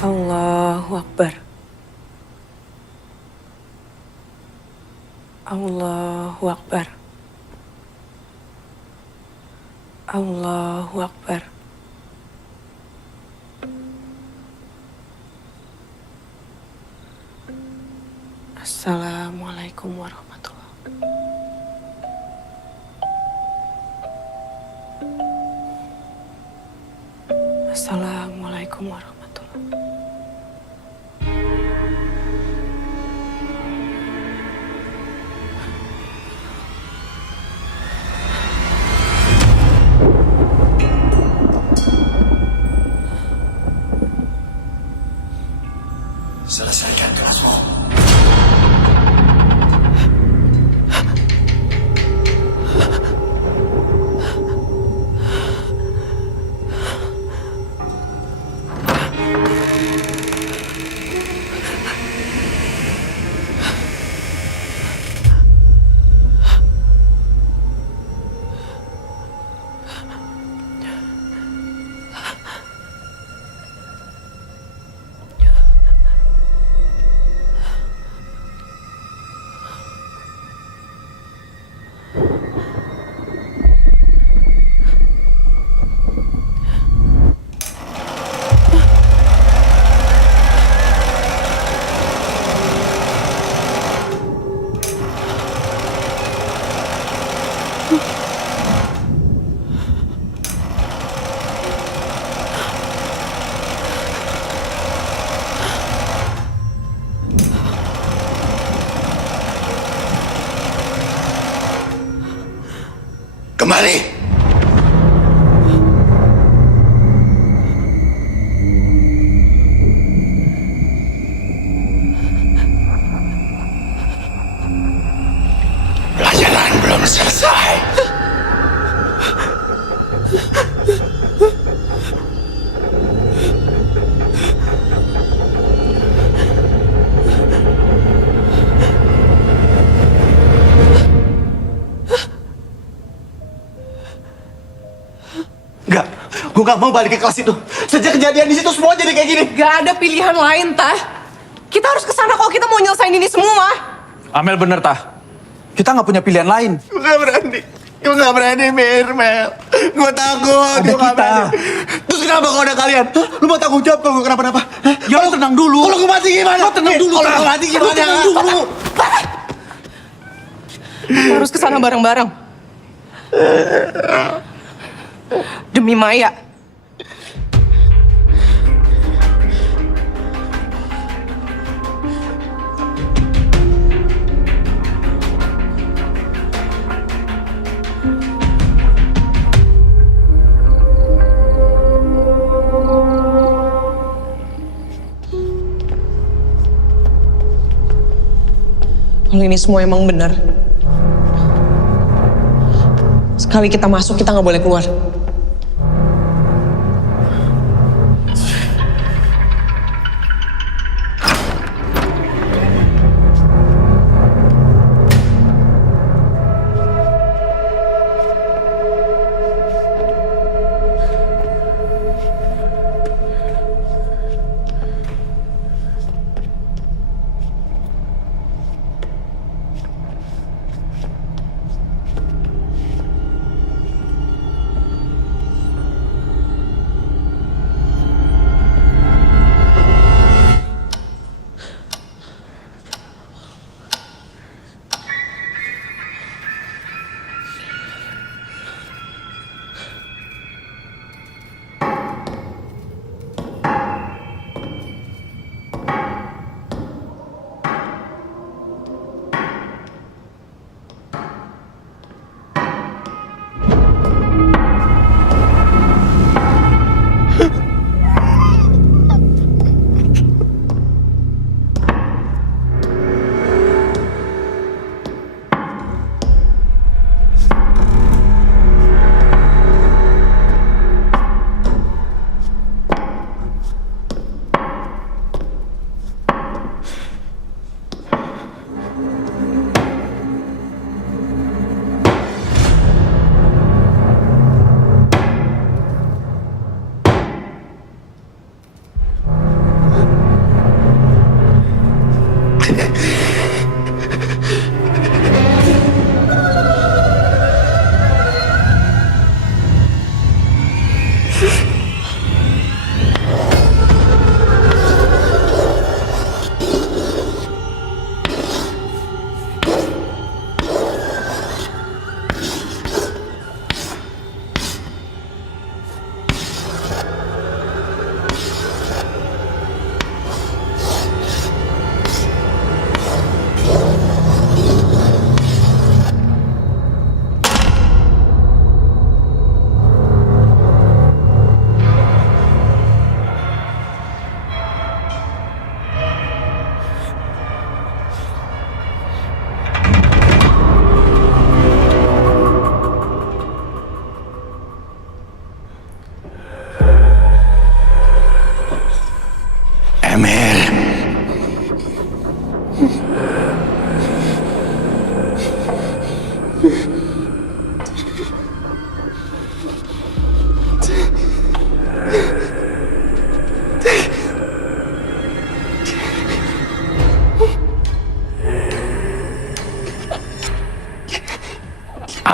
Allahu Akbar. Allahu Akbar. Allahu Akbar. Assalamualaikum warahmatullahi wabarakatuh. Assalamualaikum warahmatullahi Selesaikan kelasmu. Kembali. Pelajaran belum selesai. Enggak, gue gak mau balik ke kelas itu. Sejak kejadian di situ semua jadi kayak gini. Gak ada pilihan lain, Tah. Kita harus kesana kalau kita mau nyelesain ini semua. Amel bener, Tah. Kita nggak punya pilihan lain. Gue gak berani. Gue gak berani, Mel. Gue takut. Ada Gue gak kita. berani. Terus kenapa kalau ada kalian? Hah? Lu mau tanggung jawab kalau gue kenapa-napa? Hah? Ya lu tenang dulu. Kalau gue mati gimana? Lu tenang dulu, Kalau Tah. gue mati gimana? Lu tenang dulu. Kita harus kesana bareng-bareng. Demi Maya. Kalau ini semua emang benar, sekali kita masuk kita nggak boleh keluar.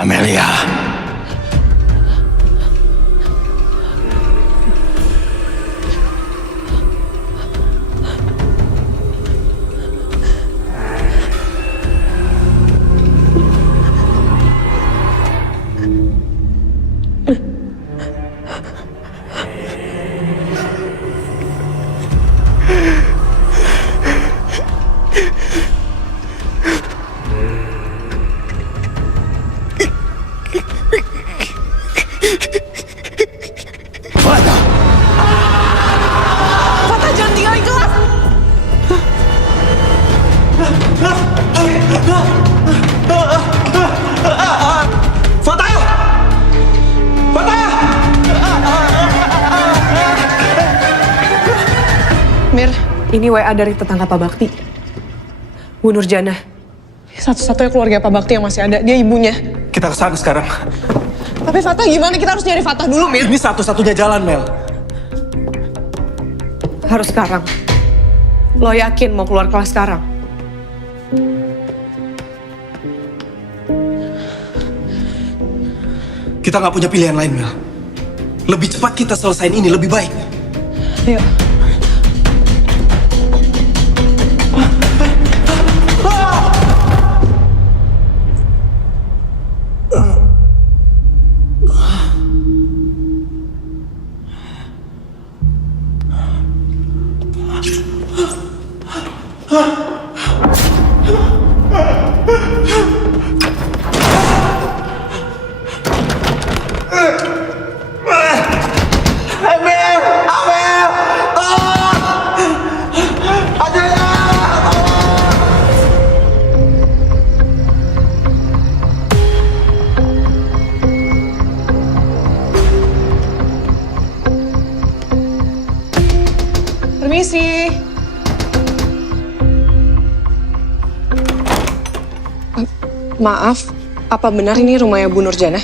Amelia. Fatah, jangan tinggalin kelas! Fatah! Fatah! Mir, ini WA dari tetangga Pak Bakti. Bu Nurjana. Satu-satunya keluarga Pak Bakti yang masih ada, dia ibunya. Kita kesana sekarang. Tapi Fatah gimana? Kita harus nyari Fatah dulu, Mir. Ini satu-satunya jalan, Mel. Harus sekarang. Lo yakin mau keluar kelas sekarang? Kita nggak punya pilihan lain, Mel. Lebih cepat kita selesain ini, lebih baik. Ayo. Permisi. Maaf, apa benar ini rumahnya Bu Nurjana?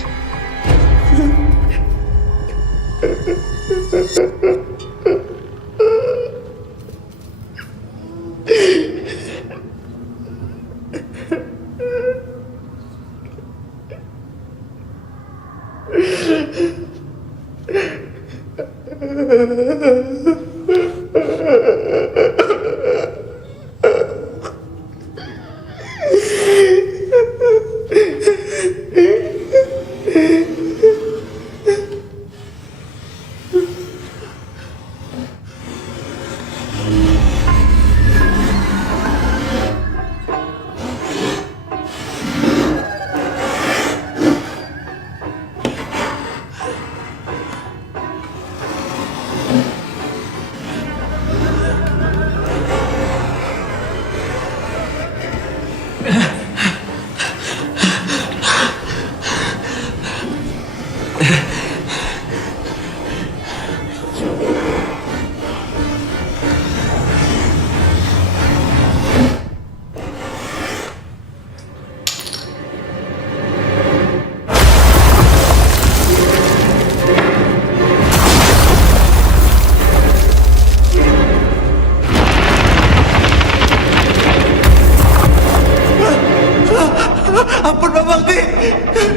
Ampun, Pak Bakti.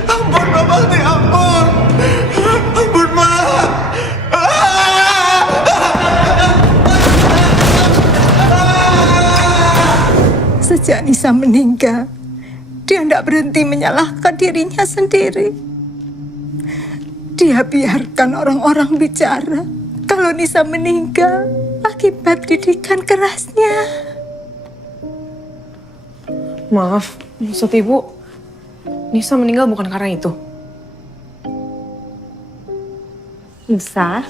Ampun, Pak Bakti. Ampun. Ampun, Ma. Sejak Nisa meninggal, dia tidak berhenti menyalahkan dirinya sendiri. Dia biarkan orang-orang bicara kalau Nisa meninggal akibat didikan kerasnya. Maaf, maksud Ibu, Nisa meninggal bukan karena itu. Nisa,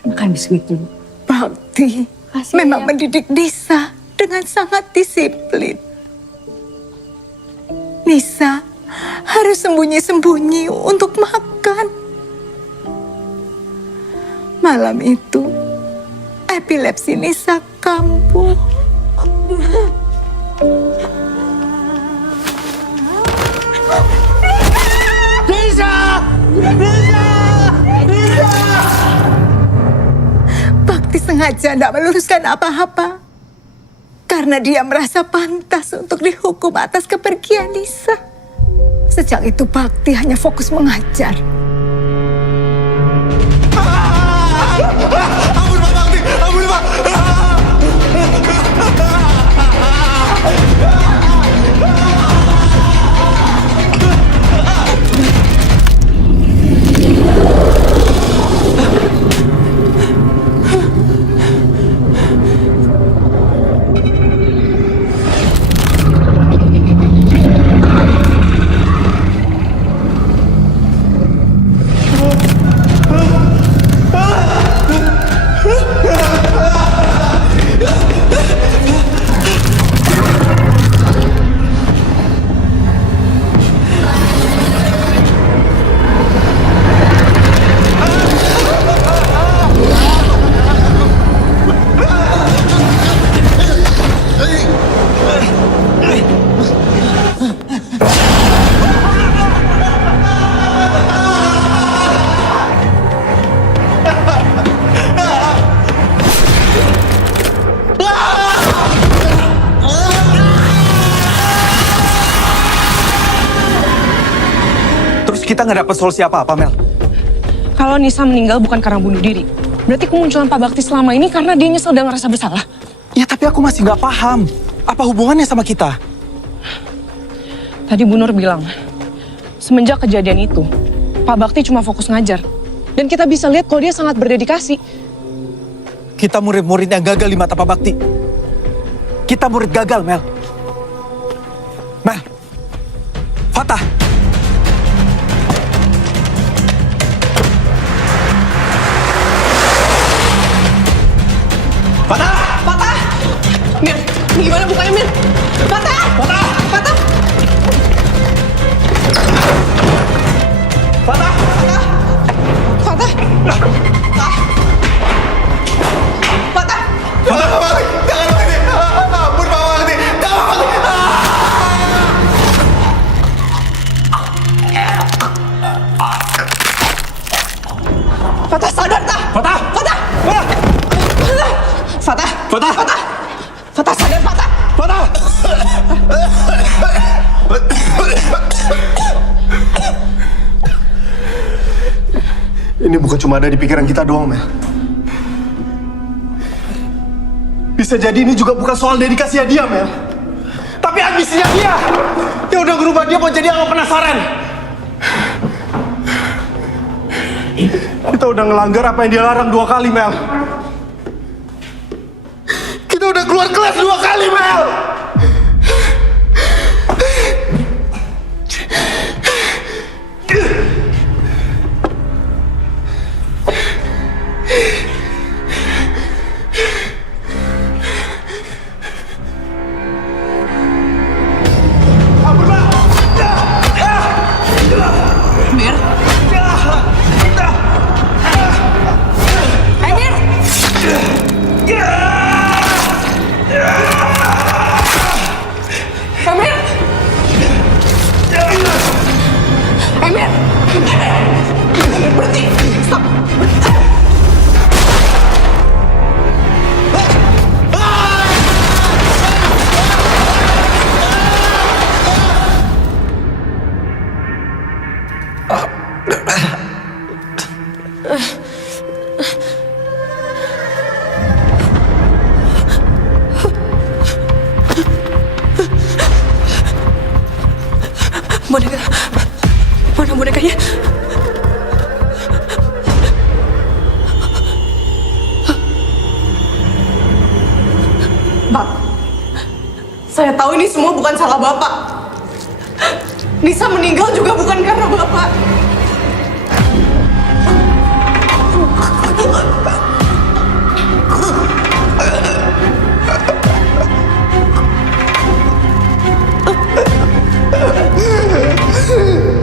makan biskuit dulu. Bakti memang mendidik Nisa dengan sangat disiplin. Nisa harus sembunyi-sembunyi untuk makan. Malam itu, epilepsi Nisa kambuh. Nisa! Nisa! Nisa! Bakti sengaja tidak meluruskan apa-apa. Karena dia merasa pantas untuk dihukum atas kepergian Nisa. Sejak itu Bakti hanya fokus mengajar. Ampun Pak Bakti, ampun Pak. Terus kita nggak dapat solusi apa-apa, Mel. Kalau Nisa meninggal bukan karena bunuh diri, berarti kemunculan Pak Bakti selama ini karena dia nyesel dan ngerasa bersalah. Ya tapi aku masih nggak paham. Apa hubungannya sama kita? Tadi Bu Nur bilang, semenjak kejadian itu, Pak Bakti cuma fokus ngajar. Dan kita bisa lihat kalau dia sangat berdedikasi. Kita murid-murid yang gagal di mata Pak Bakti. Kita murid gagal, Mel. Mel. Fatah. Patah! Patah! Mir, gimana bukanya Mir? Patah! Patah! Patah! Patah! Patah! Patah! Patah! Patah Pak Bakti, jangan begini. Ampun Pak Bakti, jangan Pak Bakti. Patah, sadar tak? Patah! Patah! Patah! Patah! Patah! Patah! Patah, sadar Patah! Patah! Ini bukan cuma ada di pikiran kita doang, Mel. Bisa jadi ini juga bukan soal dedikasinya dia, Mel. Tapi ambisinya dia. Yang udah ngerubah dia mau jadi orang penasaran. Kita udah ngelanggar apa yang dia larang 2 kali, Mel. Kita udah keluar kelas 2 kali, Mel. Mir? Mir! Emir! Emir! Berhenti! Stop! Boneka, mana bonekanya? Bang, saya tahu ini semua bukan salah Bapak. Nisa meninggal juga bukan karena Bapak.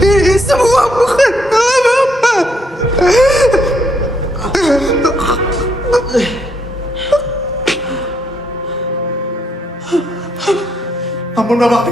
Ini semua bukan salah Bapak. Ampun, Pak Bakti.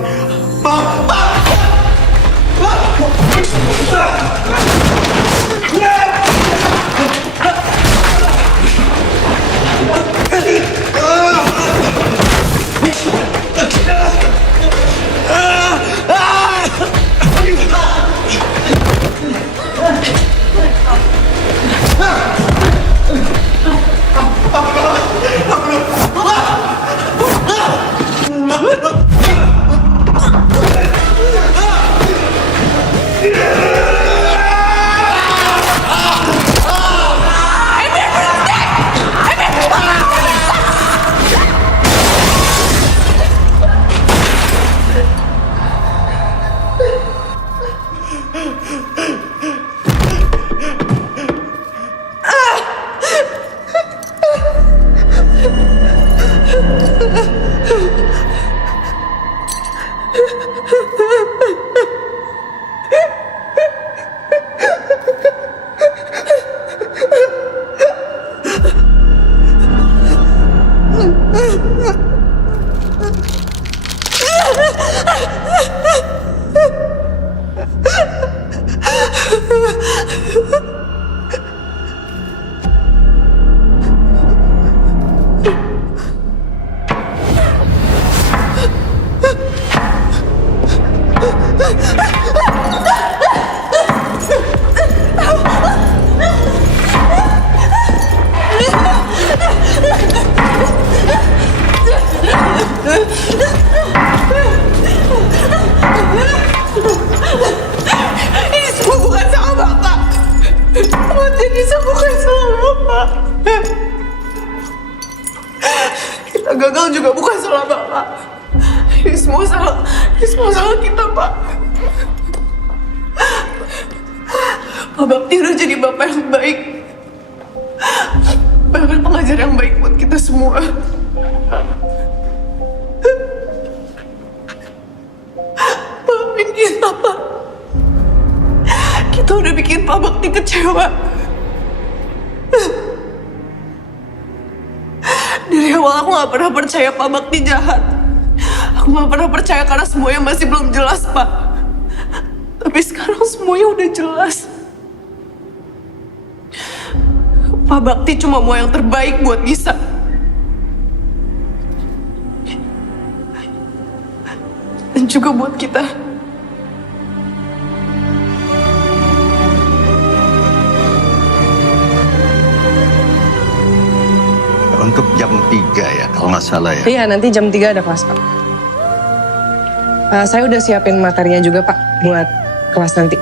Ini semua bukan salah Bapak. Ini semua bukan salah Bapak. Kita gagal juga bukan salah Bapak. Ini semua salah kita, Pak. Pak Bakti udah jadi Bapak yang baik. Bahkan pengajar yang baik buat kita semua. Maafin kita, Pak. Kita udah bikin Pak Bakti kecewa. Dari awal aku gak pernah percaya Pak Bakti jahat. Aku gak pernah percaya karena semuanya masih belum jelas, Pak. Tapi sekarang semuanya udah jelas. Pak Bakti cuma mau yang terbaik buat Nisa. Dan juga buat kita. Untuk jam 3 ya, kalau nggak salah ya. Iya, nanti jam 3 ada kelas, Pak. Saya udah siapin materinya juga, Pak, buat kelas nanti.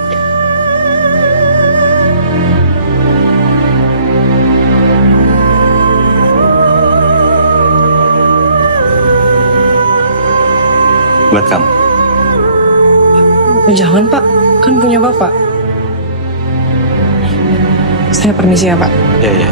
Buat kamu. Jangan, Pak. Kan punya Bapak. Saya permisi ya, Pak. Iya.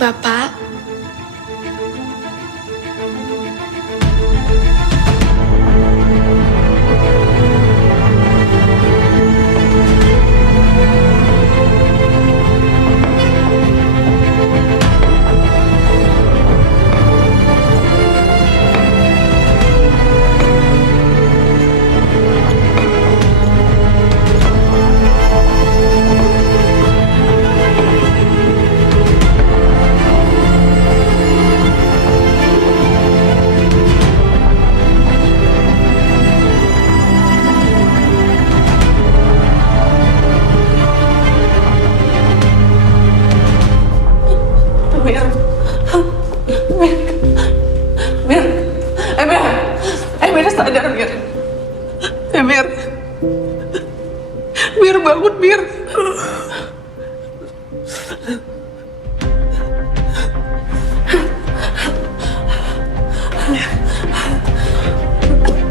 Bapak, Mir sadar, Mir. Mir. Mir bangun, Mir.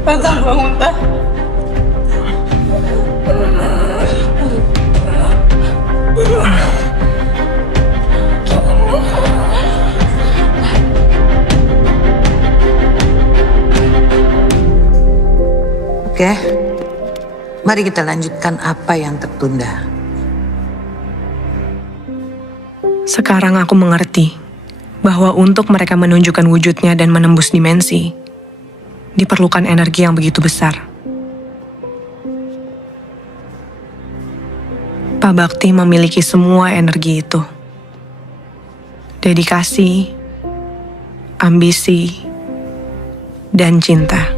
Tante bangun, Tante. Oke, mari kita lanjutkan apa yang tertunda. Sekarang aku mengerti bahwa untuk mereka menunjukkan wujudnya dan menembus dimensi, diperlukan energi yang begitu besar. Pak Bakti memiliki semua energi itu. Dedikasi, ambisi, dan cinta.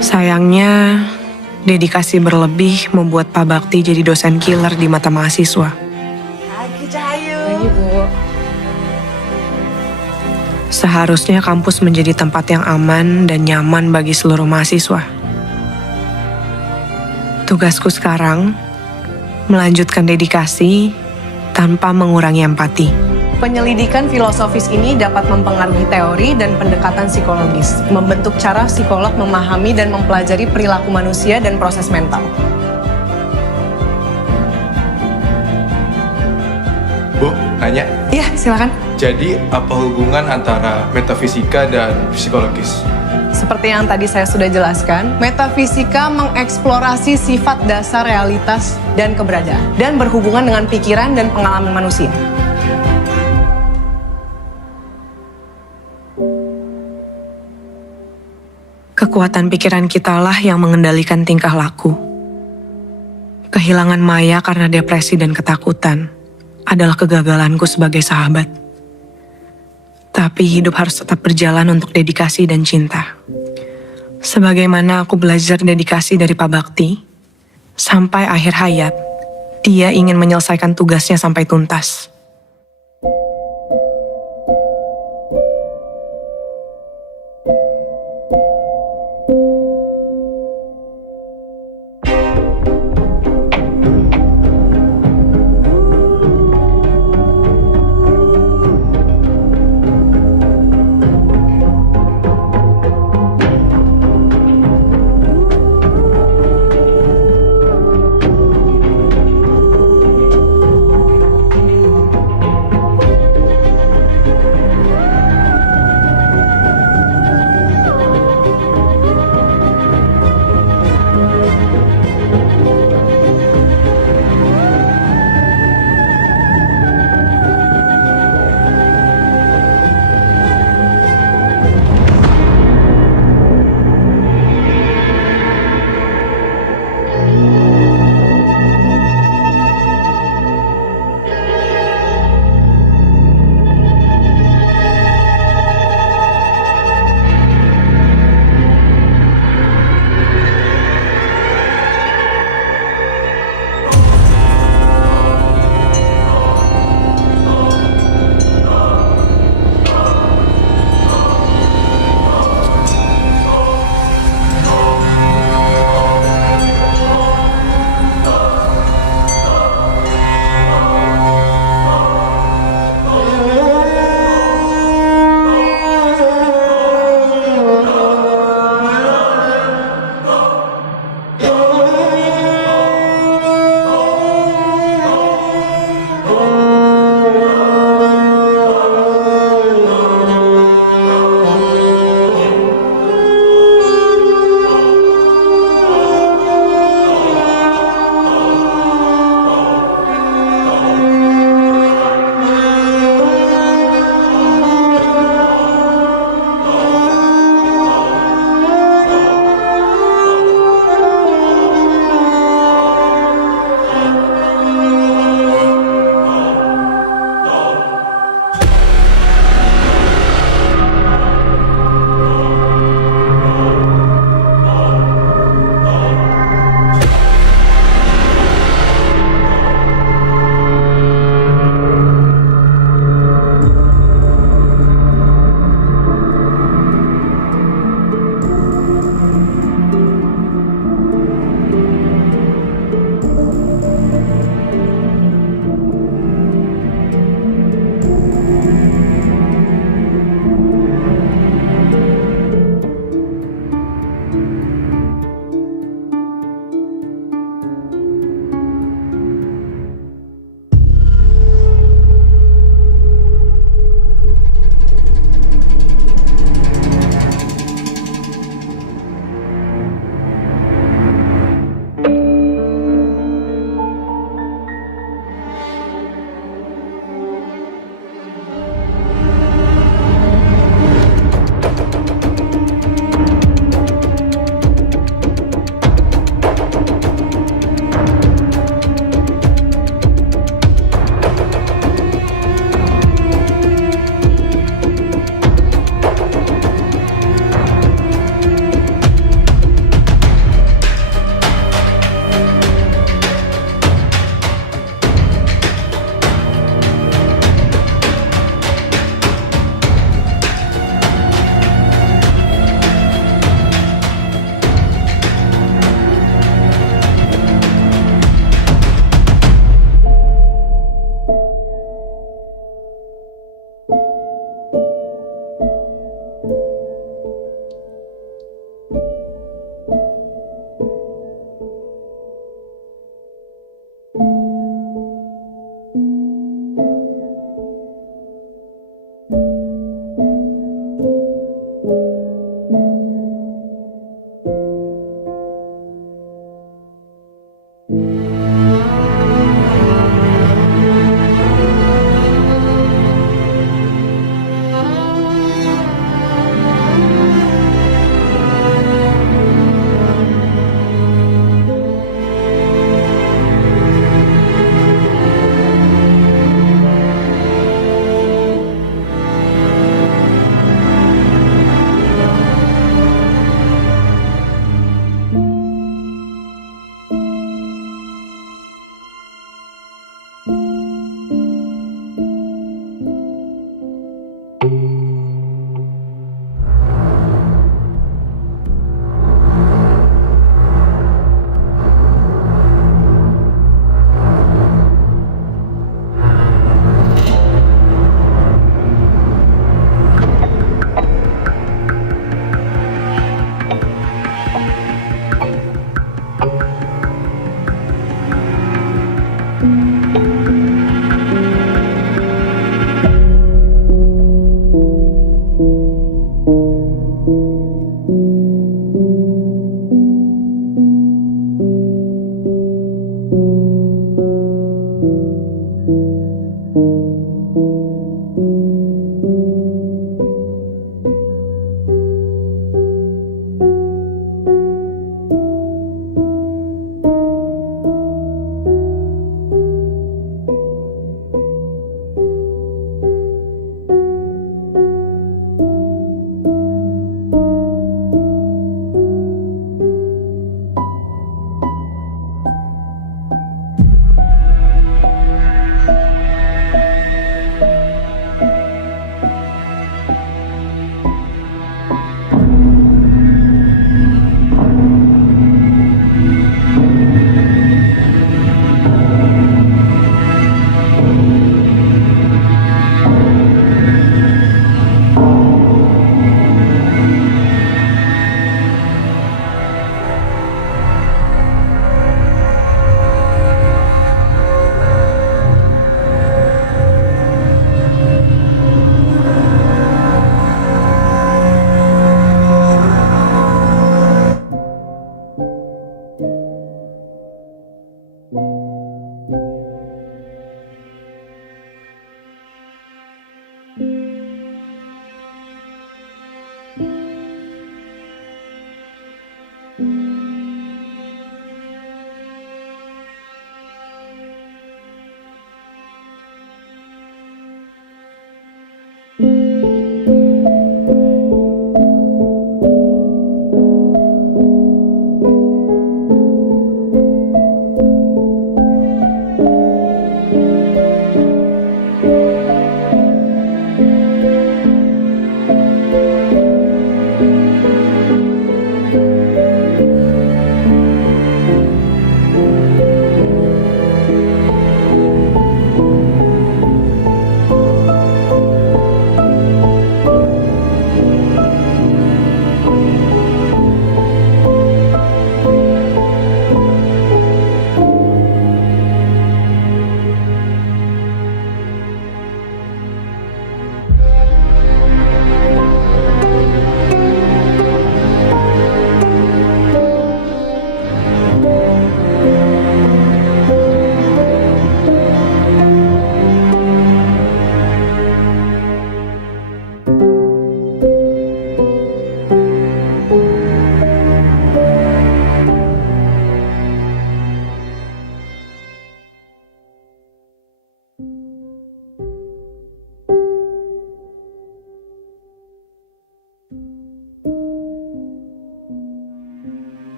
Sayangnya, dedikasi berlebih membuat Pak Bakti jadi dosen killer di mata mahasiswa. Pagi, Cahayu. Pagi, Bu. Seharusnya kampus menjadi tempat yang aman dan nyaman bagi seluruh mahasiswa. Tugasku sekarang, melanjutkan dedikasi tanpa mengurangi empati. Penyelidikan filosofis ini dapat mempengaruhi teori dan pendekatan psikologis, membentuk cara psikolog memahami dan mempelajari perilaku manusia dan proses mental. Bu, nanya. Iya, silakan. Jadi, apa hubungan antara metafisika dan psikologis? Seperti yang tadi saya sudah jelaskan, metafisika mengeksplorasi sifat dasar realitas dan keberadaan, dan berhubungan dengan pikiran dan pengalaman manusia. Kekuatan pikiran kitalah yang mengendalikan tingkah laku. Kehilangan Maya karena depresi dan ketakutan adalah kegagalanku sebagai sahabat. Tapi hidup harus tetap berjalan untuk dedikasi dan cinta. Sebagaimana aku belajar dedikasi dari Pak Bakti, sampai akhir hayat, dia ingin menyelesaikan tugasnya sampai tuntas.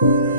Thank you.